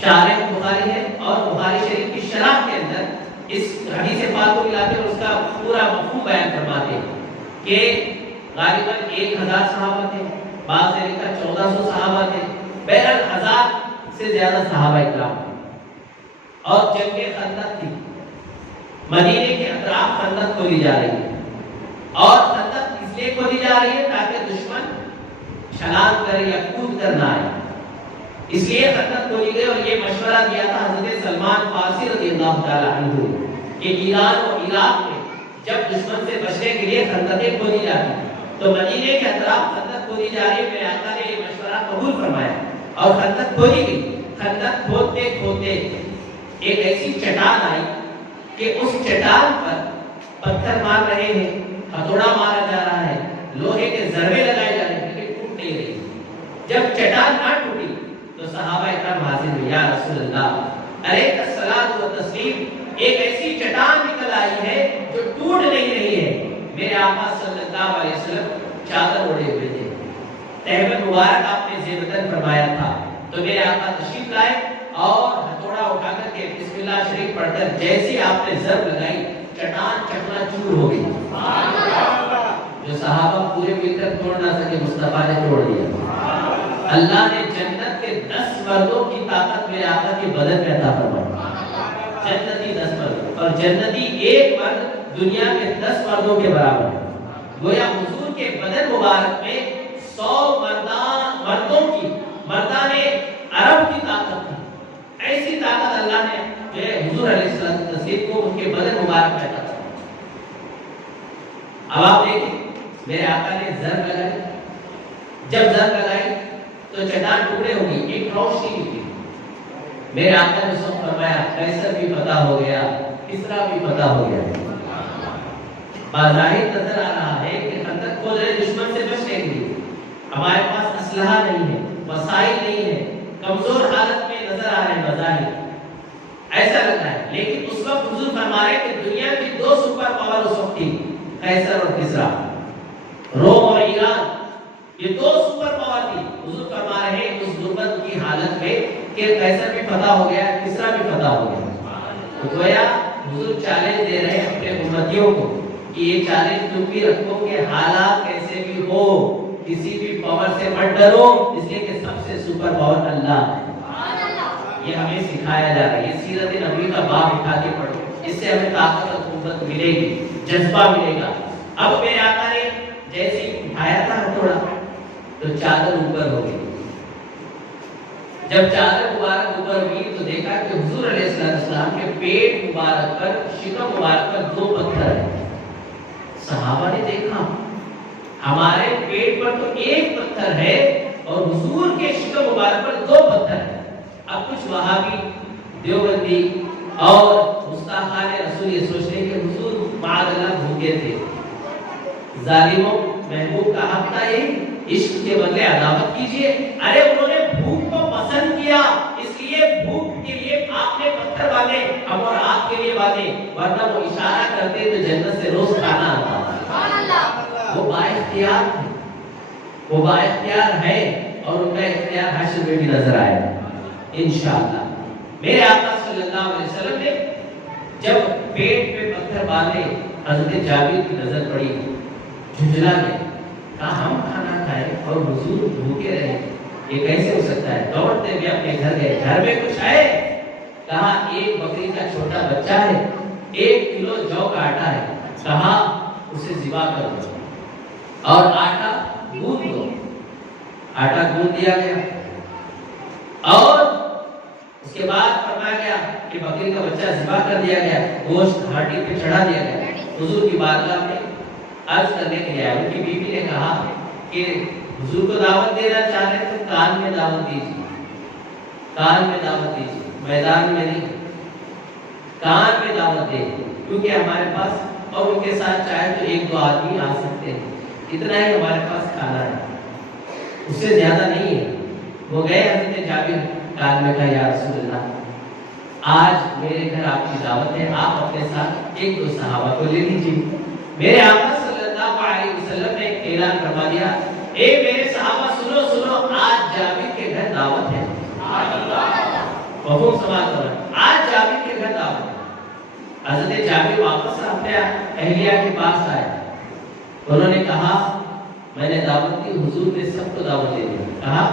شارح بخاری ہے، اور بخاری شریف کی شرح کے اندر اس حدیث پاک کو ملاتے اور اس کا پورا مفہوم بیان فرماتے ہیں کہ غالباً 1000 صحابہ تھے، بعض نے لکھا 1400 صحابہ تھے، بہرحال 1000 سے زیادہ صحابہ اکرام، اور جنگ خندق تھی، مدینے کے اطراف خندق کھولی جا رہی ہے، اور خندق اس لیے کھولی جا رہی ہے تاکہ دشمن چھلانگ کرے یا کود کر نہ آئے، اس لیے خندق کھولی گئی۔ اور یہ مشورہ دیا تھا حضرت سلمان فارسی رضی اللہ تعالی عنہ کہ ایران و عراق میں جب دشمن سے بچنے کے لیے خندقیں کھولی جاتی تو مدینے کے اطراف خندق کھودی جا رہی ہے، میرے آقا نے یہ مشورہ قبول فرمایا اور خندق کھودی گئی۔ خندق کھودتے کھودتے ایک ایسی چٹان آئی کہ اس چٹان پر پتھر مار رہے ہیں، ہتھوڑا مارا جا رہا ہے، لوہے کے ضربے لگائے جا رہے ہیں، لیکن ٹوٹ نہیں رہی۔ جب چٹان نہ ٹوٹی تو صحابہ اکرام حاضر ہوئے، یا رسول اللہ علیہ الصلوۃ والتسلیم، ایک ایسی چٹان نکل آئی ہے جو ٹوٹ نہیں رہی ہے۔ میرے آقا صلی اللہ علیہ وسلم چادر اوڑھے ہوئے تھے، تہمت مبارک آپ نے زیبدن فرمایا تھا، تو میرے آقا تشریف لائے اور ہتھوڑا اٹھا کر کے بسم اللہ شریف پڑھ کر جیسی آپ نے ضرب لگائی چٹان چکنا چور ہو گئی، جو صحابہ پورے مل کر توڑ نہ سکے مصطفیٰ نے توڑ دیا۔ اللہ نے جنت کے 10 مردوں کی طاقت میرے آقا کے بدن میں عطا فرمائی، جنتی 10 مرد، اور جنتی ایک مرد دنیا کے 10 مردوں کے برابر ہے۔ گویا حضور کے بدن مبارک میں 100 مردوں کی، مردان عرب کی طاقت تھی، ایسی طاقت اللہ نے جو حضور علیہ السلام کو ان کے بدن مبارک میں عطا فرمائی۔ اب آپ دیکھیں میرے آقا نے ضرب لگائی، جب ضرب لگائی تو چٹان ٹکڑے ہو گئی، ایک روشنی نکلی۔ میرے آقا نے سب فرمایا قیصر بھی فتح ہو گیا، کسرا بھی فتح ہو گیا۔ بظاہر نظر آ رہا ہے کہ خندق کھود رہے دشمن سے بچنے کے لیے، ہمارے پاس اسلحہ نہیں ہے، وسائل نہیں ہے، کمزور حالت میں نظر آ رہے ہیں بظاہر، ایسا لگتا ہے، لیکن اس وقت حضور فرما رہے کہ دنیا کی 2 سپر پاور اس وقت تھی، قیصر اور کسرا، روم اور ایران، یہ 2 سپر پاور تھی۔ حضور فرما رہے ہیں اس غربت کی حالت میں کہ قیصر بھی فتح ہو گیا، کسرا بھی فتح ہو گیا، تو گویا حضور چیلنج دے رہے ہیں اپنے امتیوں کو کہ یہ چیلنج تم بھی رکھو کہ حالات کیسے بھی ہو کسی بھی پاور سے مت ڈرو، اس لیے کہ سب سے سپر پاور اللہ ہے۔ یہ ہمیں سکھایا جا رہا ہے، یہ سیرت نبی کا باب اٹھا کے پڑھو، اس سے ہمیں طاقت اور قوت ملے گی، جذبہ ملے گا۔ اب میرے آقا نے جیسے اٹھایا تھا تھوڑا تو چادر اوپر ہو گئی۔ جب چادر مبارک اوپر ہوئی تو دیکھا کہ حضور علیہ السلام کے پیٹ مبارک پر، شکم مبارک پر 2 پتھر ہیں۔ صحابہ نے دیکھا ہمارے پیٹ پر تو 1 پتھر ہے اور حضور کے شکم مبارک پر 2 پتھر ہیں۔ اب کچھ وہابی، دیوبندی اور گستاخان رسول یہ سوچتے کہ حضور معاذ اللہ بھوکے تھے، ظالموں محبوب کا حق تھا یہ، عشق کے بدلے عداوت کیجئے۔ ارے انہوں نے بھوک کو پسند کیا، اس لیے بھوک کے لیے آپ نے پتھر باندھے، ہم اور آپ کے لیے باندھے، ورنہ وہ اشارہ کرتے تو جنت سے روز کھانا آتا۔ وہ بااختیار تھے، وہ بااختیار ہے اور ان کا اختیار حشر میں بھی نظر آئے گا انشاءاللہ۔ میرے آقا صلی اللہ علیہ وسلم نے جب پیٹ پہ پتھر باندھے، حضرت جابر کی نظر پڑی، جھنجھلا گئے، کہا ہم کھانا کھائیں اور حضور بھوکے رہے، یہ کیسے ہو سکتا ہے؟ دوڑتے ہوئے اپنے گھر گئے، گھر میں کچھ آئے، کہا 1 بکری کا چھوٹا بچہ ہے، 1 کلو جو کا آٹا ہے، کہا اسے ذبح کر دو اور آٹا گوندھ دو۔ آٹا گوندھ دیا گیا اور اس کے بعد فرمایا گیا کہ بکری کا بچہ ذبح کر دیا گیا، گوشت ہانڈی پہ چڑھا دیا گیا۔ حضور کی بارگاہ میں عرض کرنے کے لیے ان کی بیوی نے کہا کہ حضور کو دعوت دینا چاہ رہے تو کان میں دعوت دیجیے، کان میں دعوت دیجیے، میدان میں نہیں، کان میں دعوت دیں، کیونکہ ہمارے پاس اور ان کے ساتھ چاہے تو 1-2 آدمی آ سکتے ہیں، اتنا ہی ہمارے پاس کھانا ہے، اس سے زیادہ نہیں ہے۔ وہ گئے حضرت جابر، کان میں کہا یا رسول اللہ آج میرے گھر آپ کی دعوت ہے، آپ اپنے ساتھ 1-2 صحابہ کو لے لیجیے۔ میرے آقا صلی اللہ علیہ وسلم نے اعلان فرما دیا، اے میرے صحابہ سنو سنو، آج جابر کے گھر دعوت ہے۔ مفہوم سماعت ہو رہا ہے؟ آج جابر کے گھر دعوت ہے۔ حضرت جابر واپس اپنے اہلیہ کے پاس آئے، انہوں نے کہا میں نے دعوت دی، حضور نے سب کو دعوت دے دی۔ کہا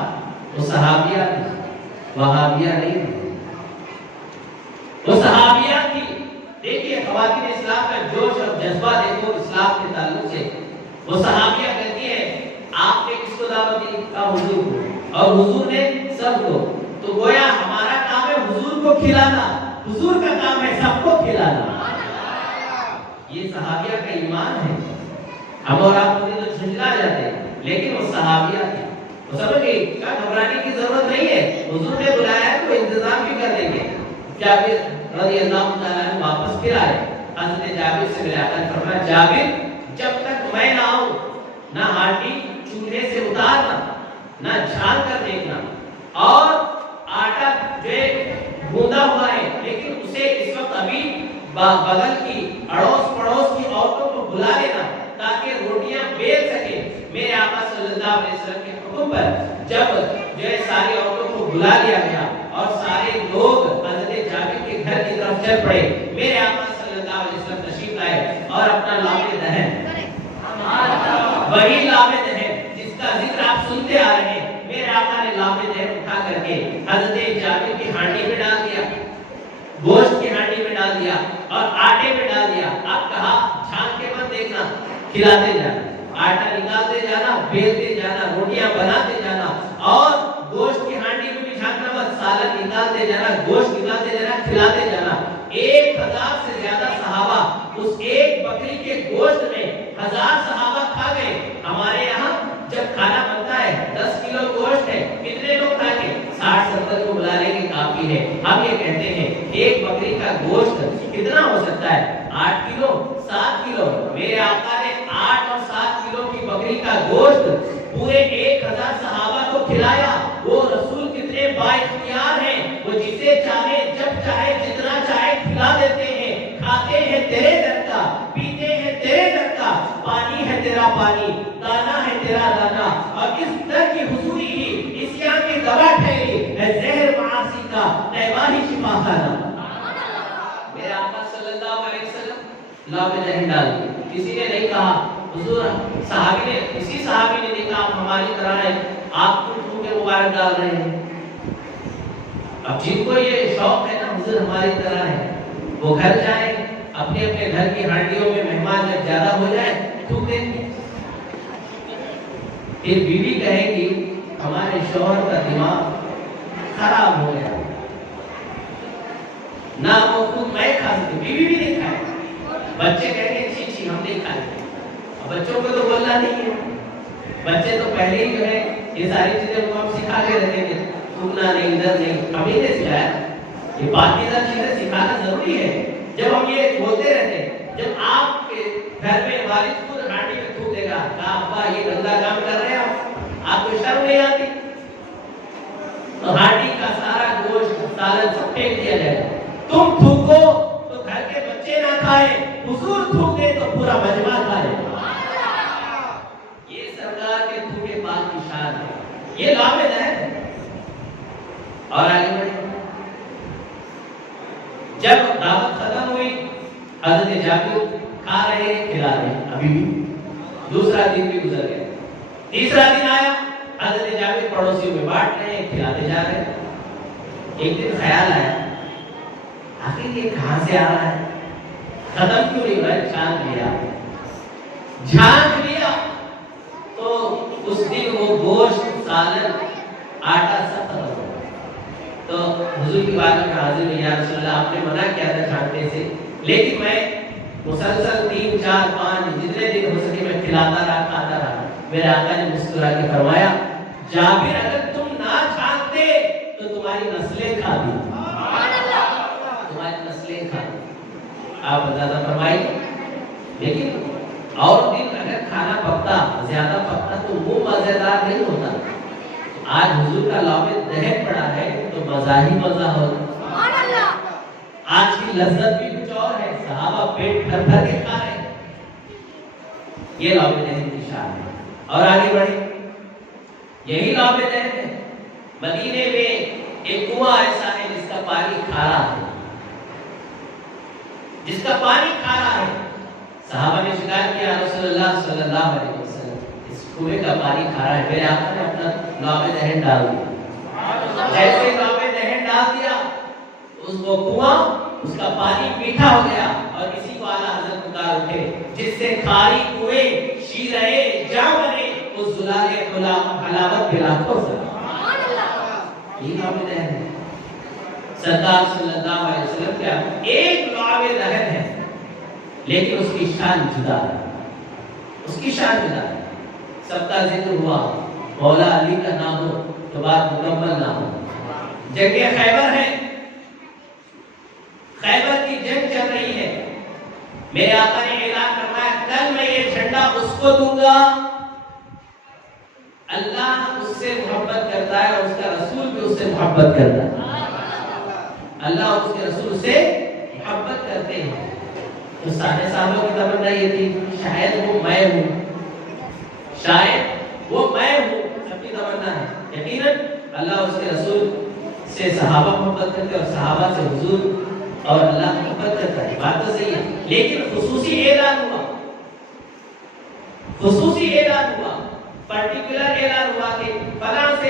وہ صحابیہ تھی، وہابیہ نہیں تھی، وہ صحابیہ تھی۔ دیکھیے خواتین اسلام کا جوش اور جذبہ دیکھو اسلام کے تعلق سے۔ وہ صحابیہ کہتی ہے آپ نے کس کو دعوت دی؟ کہا حضور کو، اور حضور نے سب کو۔ تو گویا ہمارا کام ہے حضور کو کھلانا، حضور کا کام ہے سب کو کھلانا۔ یہ صحابیہ کا ایمان ہے۔ ہم اور آپ مجھے تو جھنجلا جاتے ہیں، لیکن وہ صحابیہ تھی، وہ سمجھ گئی، کیا گھبرانے کی ضرورت نہیں ہے، حضور نے بلایا ہے تو انتظام بھی کر دیں گے۔ جابر رضی اللہ تعالیٰ عنہ واپس پھر آئے، حضرت جابر سے ملا کر فرمایا جابر جب تک میں نہ آؤں نہ ہانڈی چولہے سے اتارنا، نہ جھال کر دیکھنا، اور آٹا جو گوندا ہوا ہے لیکن اسے اس وقت ابھی بغل کی اڑوس پڑوس کی عورتوں کو بلا لینا تاکہ روٹیاں بیل سکے۔ میرے آقا صلی اللہ علیہ وسلم کے حکم پر جب جو ہے ساری عورتوں کو بلا لیا گیا اور سارے لوگ حضرت جابر کے گھر کی طرف چل پڑے، میرے آقا صلی اللہ علیہ وسلم تشریف لائے اور اپنا لامِ دہن، وہی لامِ دہن جس کا ذکر آپ سنتے آ رہے ہیں، میرے آقا نے لامِ دہن اٹھا کر کے حضرت جابر کی ہانڈی میں ڈال دیا، گوشت کی ہانڈی میں ڈال دیا اور آٹے میں ڈال دیا۔ اب کہا چھان کے مت دیکھنا، کھلاتے جانا، آٹا نکالتے جانا، بیلتے جانا، روٹیاں بناتے جانا، اور گوشت کی ہانڈی میں بھی جھانکنا مت، سالن نکالتے جانا، گوشت نکالتے جانا، کھلاتے جانا۔ 1000 سے زیادہ صحابہ اس ایک بکری کے گوشت میں 1000 صحابہ کھا گئے۔ ہمارے یہاں جب کھانا بنتا ہے 10 کلو گوشت ہے، کتنے لوگ کھائیں گے؟ 60-70 کو بلا لیں گے کافی ہے۔ ہم یہ کہتے ہیں ایک بکری کا گوشت کتنا ہو سکتا ہے؟ 8 کلو 7 کلو۔ میرے آقا نے 8 اور 7 کلو کی بکری کا گوشت پورے 1000 صحابہ کو کھلایا۔ وہ رسول کتنے بااختیار ہیں، وہ جسے چاہے جب چاہے جتنا چاہے کھلا دیتے ہیں۔ کھاتے ہیں تیرے در کا، پیتے ہیں تیرے در کا، پانی ہے تیرا پانی، دانا ہے تیرا دانا، اور اس در کی حضوری ہی اسیان کی دوا ٹھہری ہے، زہر معاصی کا طیبہ ہی شفا خانہ۔ میرے آقا صلی اللہ علیہ وسلم لامِ دہن ڈال دی، کسی نے نہیں کہا حضور، صحابی نے، کسی صحابی نے نہیں کہا ہماری طرح ہے، آپ کیوں منہ کے مبارک ڈال رہے ہیں؟ اب جن کو یہ شوق ہے نا حضور ہماری طرح ہے، وہ گھر جائیں، اپنے اپنے گھر کی ہانڈیوں میں مہمان جب زیادہ ہو جائے تھوک دیں گے. پھر بیوی کہے گی ہمارے شوہر کا دماغ خراب ہو گیا، نہ وہ خود میں کھا سکتی، بیوی بھی نہیں کھائے. بچے کہیں گے چھی چھی ہم نہیں کھائے. بچوں کو تو بولنا نہیں ہے، بچے تو پہلے ہی جو ہے یہ ساری چیزیں کو ہم سکھا کے رکھیں گے، تھوکنا نہیں، ادھر نہیں، ہم ہی نے سکھایا. یہ باقاعدہ چیزیں سکھانا ضروری ہے. جب ہم یہ بولتے رہتے ہیں، جب آپ کے گھر میں والد خود ہانڈی میں تھوک دے گا کہ ابا یہ گندا کام کر رہے ہیں آپ کو شرم نہیں آتی، تو ہانڈی کا سارا گوشت سالن سب پھینک دیا جائے گا. تم تھوکو تو گھر کے بچے نہ کھائیں، حضور تھوک دے تو پورا مجمع کھائے. یہ سرکار کے تھوکے پاک کی شان ہے، یہ لامد ہے. اور آگے بڑھیں. جب دعوت ختم ہوئی، حضرت جابر کھا رہے ہیں کھلا رہے ہیں، ابھی بھی دوسرا دن بھی گزر گیا. تیسرا دن آیا، حضرت جابر پڑوسیوں میں بانٹ رہے ہیں، کھلاتے جا رہے ہیں. ایک دن خیال آیا آخر یہ کہاں سے آ رہا ہے، ختم کیوں نہیں ہو رہا ہے. جھانک لیا تو اس دن وہ گوشت سالن آٹا سب ختم ہو گیا. تو حضور کی بات میں حاضر ہوئی، یا رسول اللہ آپ نے منع کیا تھا چھانٹنے سے، لیکن میں مسلسل 3 4 5 جتنے دن ہو سکے میں کھلاتا رہا کھاتا رہا. میرے آقا نے مسکرا کے فرمایا جابر اگر تم نہ چھانتے تو تمہاری نسلیں کھاتی، تمہاری نسلیں کھاتی. آپ اندازہ فرمائیے. لیکن اور دن اگر کھانا پکتا زیادہ پکتا تو وہ مزیدار نہیں ہوتا. آج حضور کا لابد دہن پڑا ہے تو مزہ ہی مزہ ہوتا. آج کی لذت بھی کچھ اور ہے، صحابہ پیٹ بھر بھر کے کھا رہے ہیں. یہ لابد دہن کی شان ہے. اور آگے بڑھے. یہی لابد دہن ہے. مدینے میں ایک کنواں ایسا ہے جس کا پانی کھارا ہے، جس کا پانی کھارا ہے. صحابہ نے شکایت کیا رسول اللہ صلی اللہ علیہ وسلم اس کنویں کا پانی کھارا ہے. میرے آقا نے اپنا لابد دہن ڈال دیا. جیسے لابد دہن ڈال دیا اس کو کنواں، اس کا پانی میٹھا ہو گیا. اور اسی کو اعلیٰ حضرت پکار اٹھے جس سے کھاری کنویں شیرے جاں بنے، اس زلالے حلاوت پلا کھو سکتا. یہ لابد دہن ہے. سرکار صلی اللہ علیہ وسلم کیا ایک لابد دہن ہے لیکن اس کی شان جدا ہے، اس کی شان جدا ہے. سب کا ذکر ہوا، مولا علی کا نام ہو تو بات مکمل نہ ہو. جنگ خیبر ہے، خیبر کی جنگ چل رہی ہے. میرے آقا نے اعلان فرمایا کل میں یہ جھنڈا اس کو دوں گا. اللہ اس سے محبت کرتا ہے اور اس کا رسول بھی اس سے محبت کرتا ہے. اللہ اور اس کے رسول سے محبت کرتے ہیں. تو سارے صحابہ کی تمنا یہ تھی شاید وہ میں ہوں، شاید وہ میں ہوں. سب کی تمنا ہے. یقیناً اللہ اور اس کے رسول سے صحابہ محبت کرتے اور صحابہ سے حضور اور اللہ محبت کرتا ہے. بات تو صحیح ہے. لیکن خصوصی اعلان ہوا، خصوصی اعلان ہوا، پرٹیکولر اعلان ہوا کہ فلاں سے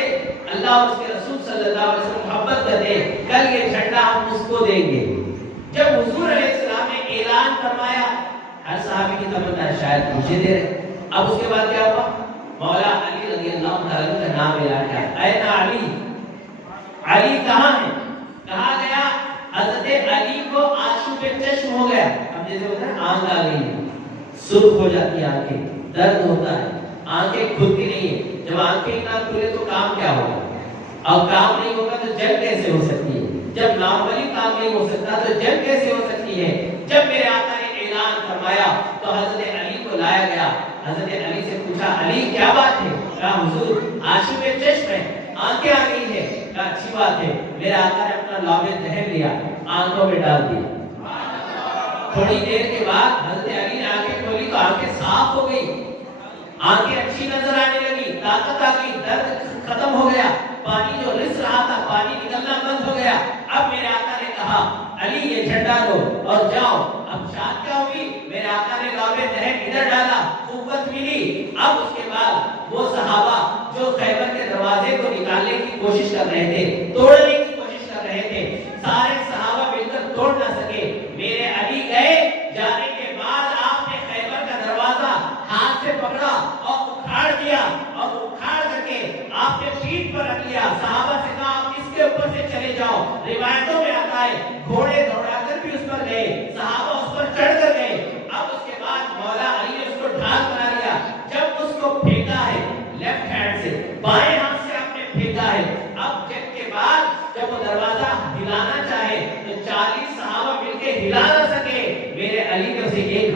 اللہ اور اس کے رسول صلی اللہ علیہ وسلم محبت کرتے ہیں، کل یہ جھنڈا ہم اس کو دیں گے. جب حضور علیہ السلام نے اعلان فرمایا ہر صحابی کی تمنا ہے شاید مجھے دے رہے. اب اس کے بعد کیا ہوا؟ مولا علی رضی اللہ تعالیٰ کا نام اعلان کیا. اے علی، علی کہاں ہے؟ کہا گیا حضرت علی کو آنسو پہ چشم ہو گیا. اب جیسے ہوتا ہے آنکھ آ گئی، سرخ ہو جاتی ہے آنکھیں، درد ہوتا ہے، آنکھیں کھلتی نہیں ہے. جب آنکھیں نہ کھلے تو کام کیا ہوگا؟ اور کام نہیں ہوگا تو جنگ کیسے ہو سکتی ہے؟ جب ناموری کام نہیں ہو سکتا تو جنگ کیسے ہو سکتی ہے؟ جب میرے آقا نے اعلان فرمایا تو حضرت علی کو لایا گیا. حضرت علی سے پوچھا علی کیا بات ہے؟ کہا حضور آنسو پہ چشم ہے، آنکھیں آ گئی ہے. کہا اچھی بات ہے. میرے آقا نے اپنا لابد دہن لیا، آنکھوں میں ڈال دیا. تھوڑی دیر کے بعد حضرت علی نے آنکھیں کھولی تو آنکھیں صاف ہو گئی، آنکھیں اچھی نظر آنے لگی، طاقت آ گئی، درد ختم ہو گیا، پانی جو رس رہا تھا پانی نکلنا بند ہو گیا. اب میرے آقا نے کہا علی یہ جھنڈا لو اور جاؤ. اب شان کیا ہوئی؟ میرے آقا نے لابد دہن ادھر ڈالا، قوت ملی. اب اس کے بعد وہ صحابہ جو خیبر کے دروازے کو نکالنے کی کوشش کر رہے تھے، توڑنے کی کوشش کر رہے تھے، سارے صحابہ مل کر توڑ نہ سکے.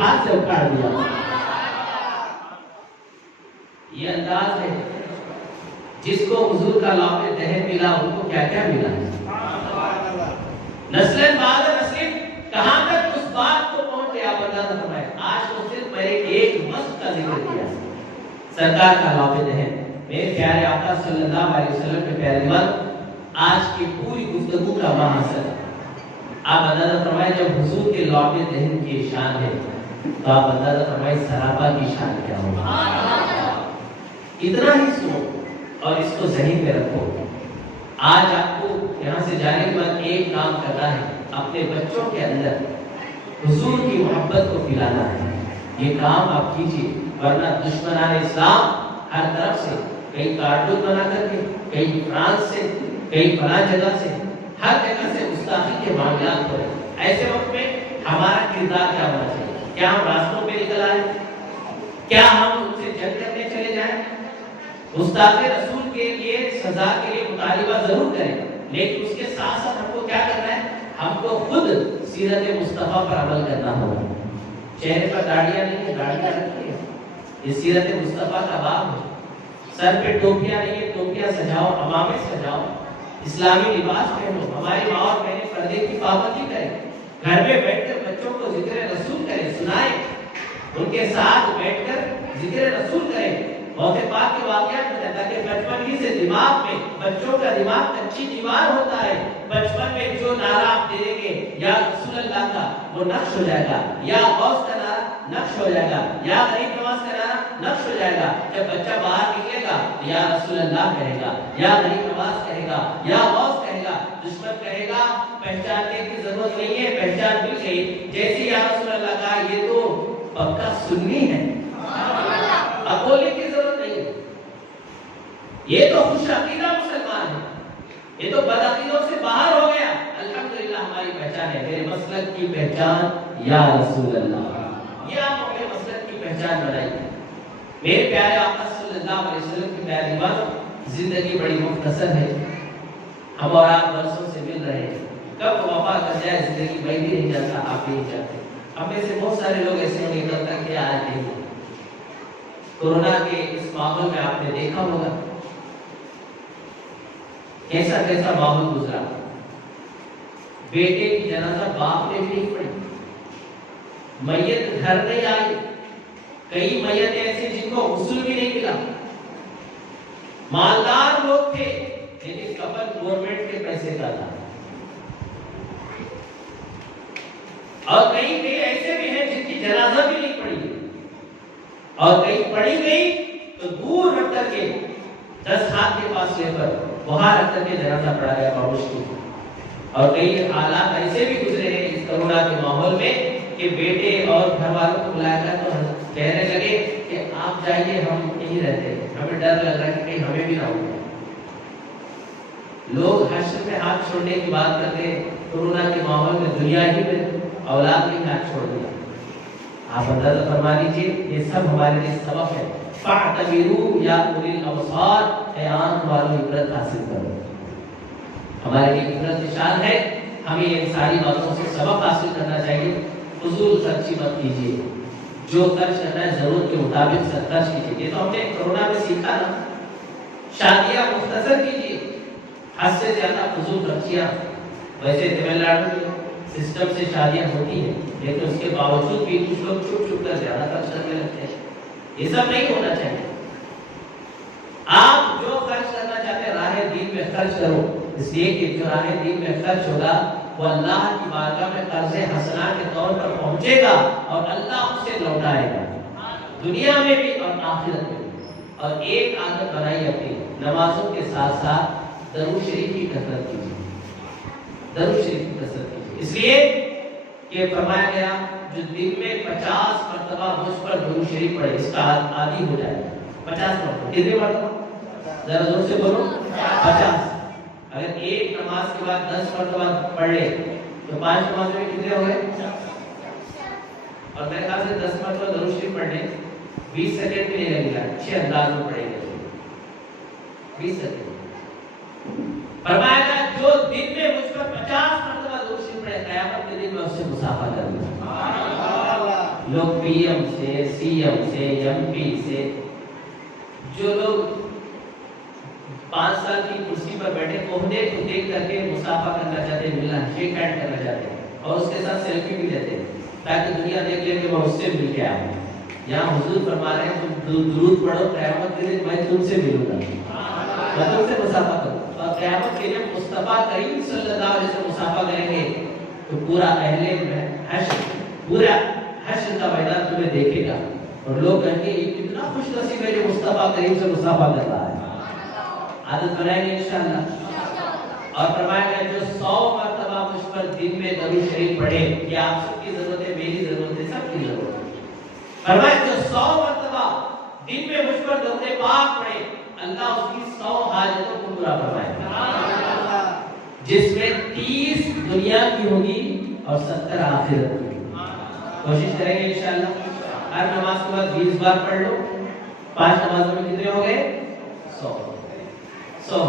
ہاتھ سے اکھاڑ دیا. یہ انداز ہے جس کو حضور کا لوح دہن ملا ان کو کیا کیا ملا. نسل بعد نسل کہاں تک اس بات کو پہنچ گیا برداشت فرمائے. آج تو صرف میں نے ایک وقت کا ذکر کیا سرکار کا لوح دہن. میرے پیارے آقا صلی اللہ علیہ وسلم کے پیارے وقت آج کی پوری گفتگو کا محاصر آپ اندازہ فرمائے. جب حضور کے لوح دہن کی شان ہے تو آپ اندازہ فرمائے صحابہ کی شان کیا ہوگا. اتنا ہی سنو اور اس کو ذہن میں رکھو. آج آپ کو یہاں سے جانے کے بعد ایک کام کرنا ہے, اپنے بچوں کے اندر حضور کی محبت کو پلانا ہے. یہ کام آپ کیجئے, ورنہ دشمنان اسلام ہر طرف سے, کئی کارٹون بنا کر کے, کئی فرانس سے, کئی فلاں جگہ سے, ہر جگہ سے گستاخی کے معاملات ہو رہے ہیں. ایسے وقت میں ہمارا کردار کیا ہونا چاہیے؟ کیا ہم راستوں پہ نکل آئے؟ کیا ہم ان سے جنگ کرنے چلے جائیں؟ گستاخ رسول کے لیے سزا کے لیے مطالبہ ضرور کریں, لیکن اس کے ساتھ ساتھ ہم کو کیا کرنا ہے؟ ہم کو خود سیرت مصطفیٰ پر عمل کرنا ہوگا. چہرے پر داڑیاں نہیں ہے, داڑیاں رکھیے, یہ سیرت مصطفیٰ کا باب ہے. سر پہ ٹوپیاں نہیں ہے, ٹوپیاں سجاؤ, عمامے سجاؤ, اسلامی لباس پہنو. ہماری ماں اور بہنیں پردے کی پابندی کریں, گھر میں بیٹھ کر بچوں کو ذکر رسول کریں, سنائیں, ان کے ساتھ بیٹھ کر ذکر رسول کریں. غوث پاک کے واقعات بتاتا کہ بچپن ہی سے دماغ میں, بچوں کا دماغ کچی دیوار ہوتا ہے. بچپن میں جو نعرہ آپ دے دیں گے یا رسول اللہ کا, وہ نقش ہو جائے گا, یا غوث کا نعرہ نقش ہو جائے گا, یا غریب نواز کا نعرہ نقش ہو جائے گا. جب بچہ باہر نکلے گا یا رسول اللہ کہے گا, یا غریب نواز کہے گا, یا غوث کہے گا. دشمن کہے گا پہچاننے کی ضرورت نہیں ہے, پہچان مل گئی. جیسے یا رسول اللہ کہا, یہ تو پکا سنی ہے, اب بولنے کی ضرورت نہیں, یہ تو خوش عقیدہ مسلمان ہے, یہ تو بدعقیدوں سے باہر ہو گیا. الحمدللہ ہماری پہچان ہے, میرے مسلک کی پہچان یا رسول اللہ. یہ آپ اپنے مسلک کی پہچان بنائیے. میرے پیارے آقا صلی اللہ علیہ وسلم کی پیاری بات, زندگی بڑی مختصر ہے, ہم اور آپ برسوں سے مل رہے ہیں. کب وفا کر جائے زندگی میں بھی نہیں جاتا, آپ بھی نہیں جاتے. ہم میں سے بہت سارے لوگ ایسے ہوں گے کل تک کہ آج نہیں. کورونا کے اس ماحول میں آپ نے دیکھا ہوگا کیسا کیسا ماحول گزرا. بیٹے کی جنازہ باپ نے بھی نہیں پڑھی, میت گھر نہیں آئی, کئی میت ایسے جن کو غسل بھی نہیں ملا. مالدار لوگ تھے لیکن کفن گورنمنٹ کے پیسے کا تھا, اور کئی کئی ایسے بھی ہیں جن کی جنازہ بھی نہیں پڑھی, اور کئی پڑھی گئی تو دور رکھ کر کے 10 ہاتھ کے پاس لے کر وہاں رکھ کر کے جنازہ پڑھا گیا بہت مشکل. اور کئی حالات ایسے بھی گزرے ہیں اس کورونا کے ماحول میں کہ بیٹے اور گھر والوں کو بلایا گیا تو کہنے لگے کہ آپ جائیے, ہم یہیں رہتے ہیں, ہمیں ڈر لگ رہا ہے کہ کہیں ہمیں بھی نہ ہو جائے. لوگ حشر میں ہاتھ چھوڑنے کی بات کرتے ہیں, کورونا کے ماحول میں دنیا ہی میں اولاد بھی ہاتھ چھوڑ دیا. آپ اندازہ فرما لیجیے, یہ سب ہمارے لیے سبق ہے. فَاعْتَبِرُوا يَا أُولِي الْأَبْصَارِ, اے آنکھ والوں عبرت حاصل کرو. ہمارے لیے عبرت نشان ہے, ہمیں ان ساری باتوں سے سبق حاصل کرنا چاہیے. فضول خرچی مت کیجیے, جو خرچ کرنا ہے ضرورت کے مطابق خرچ کیجیے. یہ تو ہم نے کورونا میں سیکھا نا. شادیاں مختصر کیجیے, حد سے زیادہ فضول خرچیاں. ویسے تمل ناڈو میں سسٹم سے شادیاں ہوتی ہیں, لیکن اس کے باوجود بھی کچھ لوگ چھپ چھپ کر زیادہ خرچ کرنے لگتے ہیں. یہ سب نہیں ہونا چاہیے. آپ جو خرچ کرنا چاہتے ہیں راہ دین میں خرچ کرو, اس لیے کہ جو راہ دین میں خرچ ہوگا وہ اللہ کی بارگاہ میں قرض حسنہ کے طور پر پہنچے گا, اور اللہ اسے لوٹائے گا دنیا میں بھی اور آخرت میں بھی. اور ایک عادت بنائی اپنی, نمازوں کے ساتھ ساتھ درود شریف کی کثرت کیجیے, درود شریف کی کثرت کیجیے. اس لیے کہ فرمایا گیا جو دن میں 50 مرتبہ مجھ پر درود شریف پڑھے اس کا عادی ہو جائے. 50 مرتبہ, کتنے مرتبہ؟ ذرا زور سے بولو. 50. اگر ایک نماز کے بعد 10 مرتبہ پڑھ لے تو 5 نمازوں میں کتنے ہو گئے؟ اور میرے خیال سے 10 مرتبہ درود شریف پڑھنے 20 سیکنڈ بھی نہیں لگے گا, اچھے انداز میں پڑھیں گے 20 سیکنڈ. فرمایا گیا جو دن میں مجھ پر 50 مرتبہ درود شریف پڑھے قیامت کے دن میں اس سے مصافحہ کروں گا. لوگ پی ایم سے، سی ایم سے، ایم پی سے، جو لوگ 5 سال کی کرسی پر بیٹھے عہدے کو دیکھ کر کے مصافحہ کرنا چاہتے ہیں، ملنا، شیک ہینڈ کرنا چاہتے ہیں اور اس کے ساتھ سیلفی بھی لیتے ہیں تاکہ دنیا دیکھ لے کہ وہ اس سے مل کے آئے. یہاں حضور فرما رہے ہیں تم درود پڑھو، قیامت کے دن میں تم سے ملوں گا، میں تم سے مصافحہ کروں. اور قیامت کے دن مصطفیٰ کریم صلی اللہ علیہ وسلم مصافحہ کریں گے تو پورا اہل حشر، پورا حشر کا میدان تمہیں دیکھے گا اور لوگ کہیں گے یہ کتنا خوش نصیب ہے جو مصطفیٰ کریم سے مصافحہ کر رہا ہے. عادت بنائیں گے انشاءاللہ. اور فرمایا گیا جو 100 مرتبہ مجھ پر دن میں درود شریف پڑھے، یہ آپ سب کی ضرورت ہے، میری ضرورت ہے، سب کی ضرورت ہے. فرمایا جو 100 مرتبہ دن میں مجھ پر درود پاک پڑھے، اللہ اس کی 100 حاجتوں کو پورا فرمائے گا، جس میں 30 دنیا کی ہوگی اور 70 آخرت کی ہوگی. کوشش کریں گے انشاءاللہ. ہر نماز کے بعد 20 بار پڑھ لو. 5 نمازوں میں کتنے ہو گئے؟ 100. تو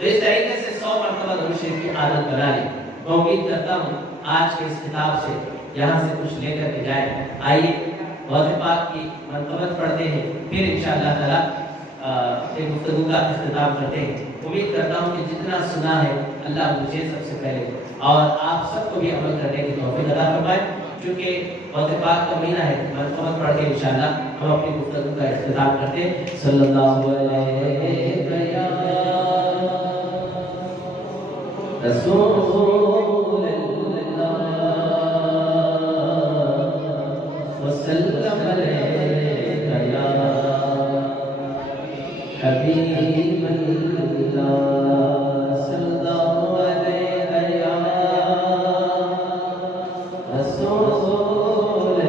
اس طریقے سے 100 مرتبہ درود شریف کی عادت بنا لیں. میں امید کرتا ہوں آج کے اس کتاب سے یہاں سے کچھ لے کر کے جائیں. آئیے واضح پاک کی منقبت پڑھتے ہیں، پھر انشاءاللہ تعالی ایک گفتگو کا اختتام کرتے ہیں. امید کرتا ہوں کہ جتنا سنا ہے اللہ مجھے سب سے پہلے اور آپ سب کو بھی عمل کرنے کی توفیق عطا فرمائے. چونکہ واضح پاک کا مہینہ ہے، منقبت پڑھ کے انشاءاللہ ہم اپنی گفتگو کا اختتام کرتے ہیں. صلی اللہ علیہ رسول اللہ وسلم علیہ یا حبیب اللہ صلی اللہ علیہ یا رسول اللہ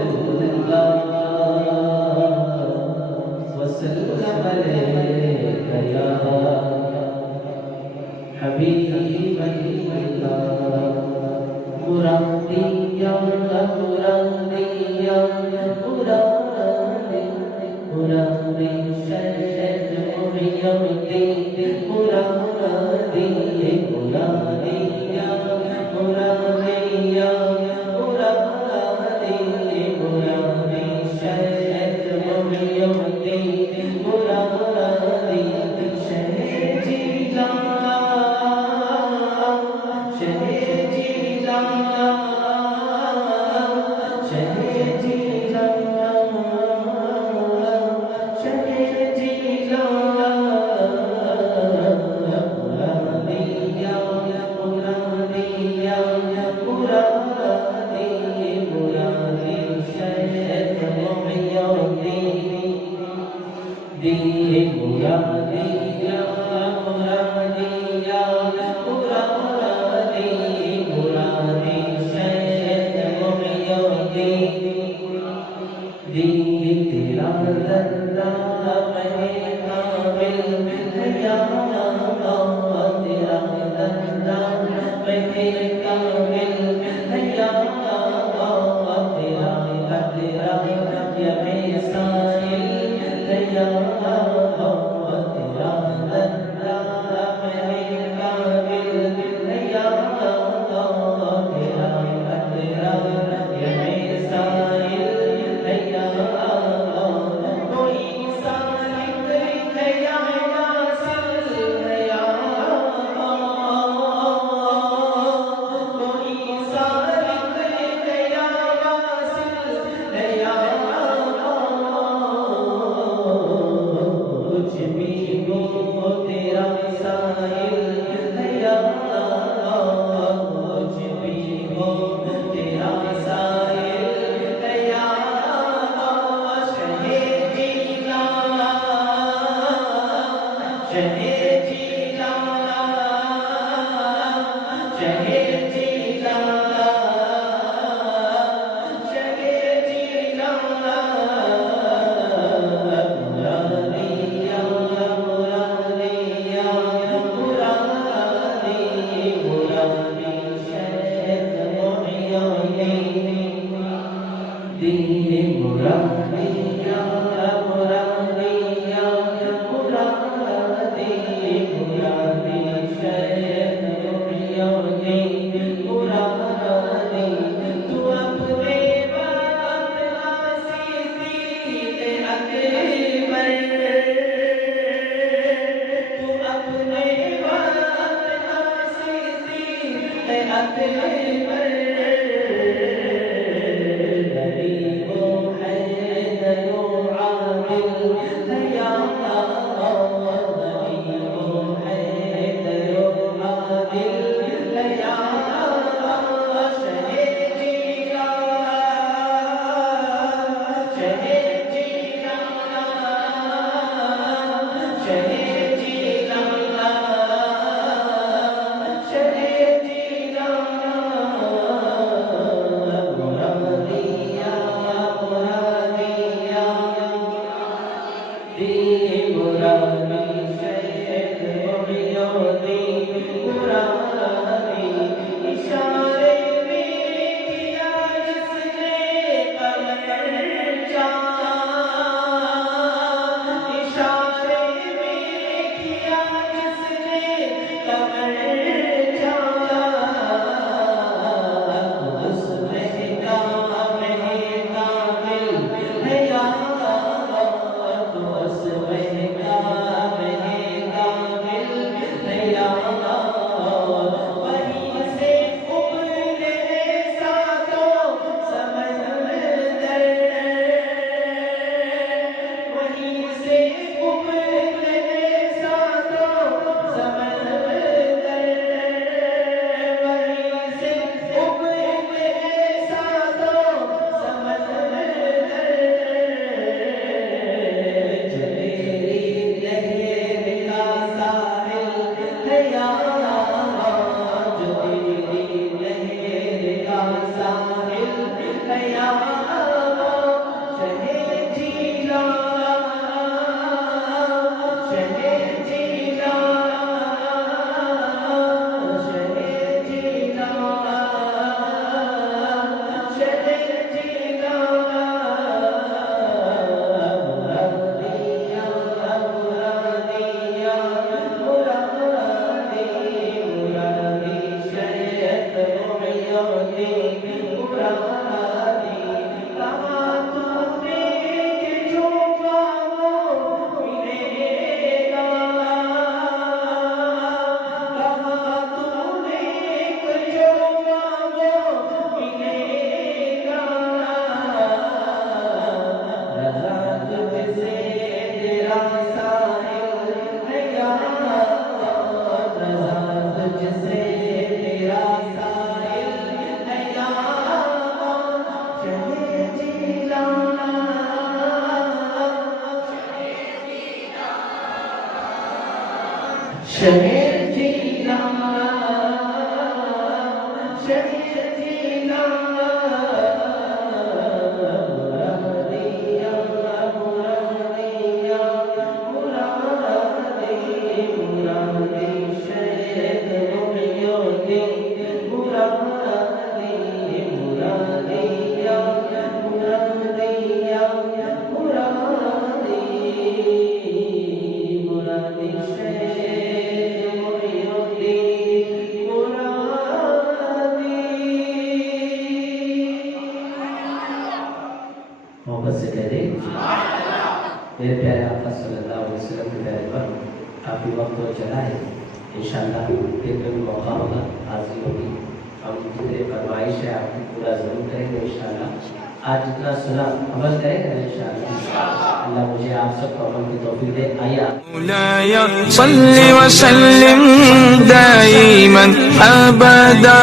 وسلم علیہ یا حبیب محبت سے کہہ دیں میرے پیارے آقا صلی اللہ علیہ وسلم کے پیارے پر کافی وقت ہو چلا ہے. انشاءاللہ پھر کبھی موقع ہوگا حاضری ہوگی. ہم جتنے فرمائش ہے آپ کی پورا ضرور کریں گے انشاءاللہ. آج جتنا سنا عمل کریں گے انشاءاللہ. اللہ مجھے آپ سب کو عمل کی توفیق دے. آئیے مولاي صل وسلم دائما أبدا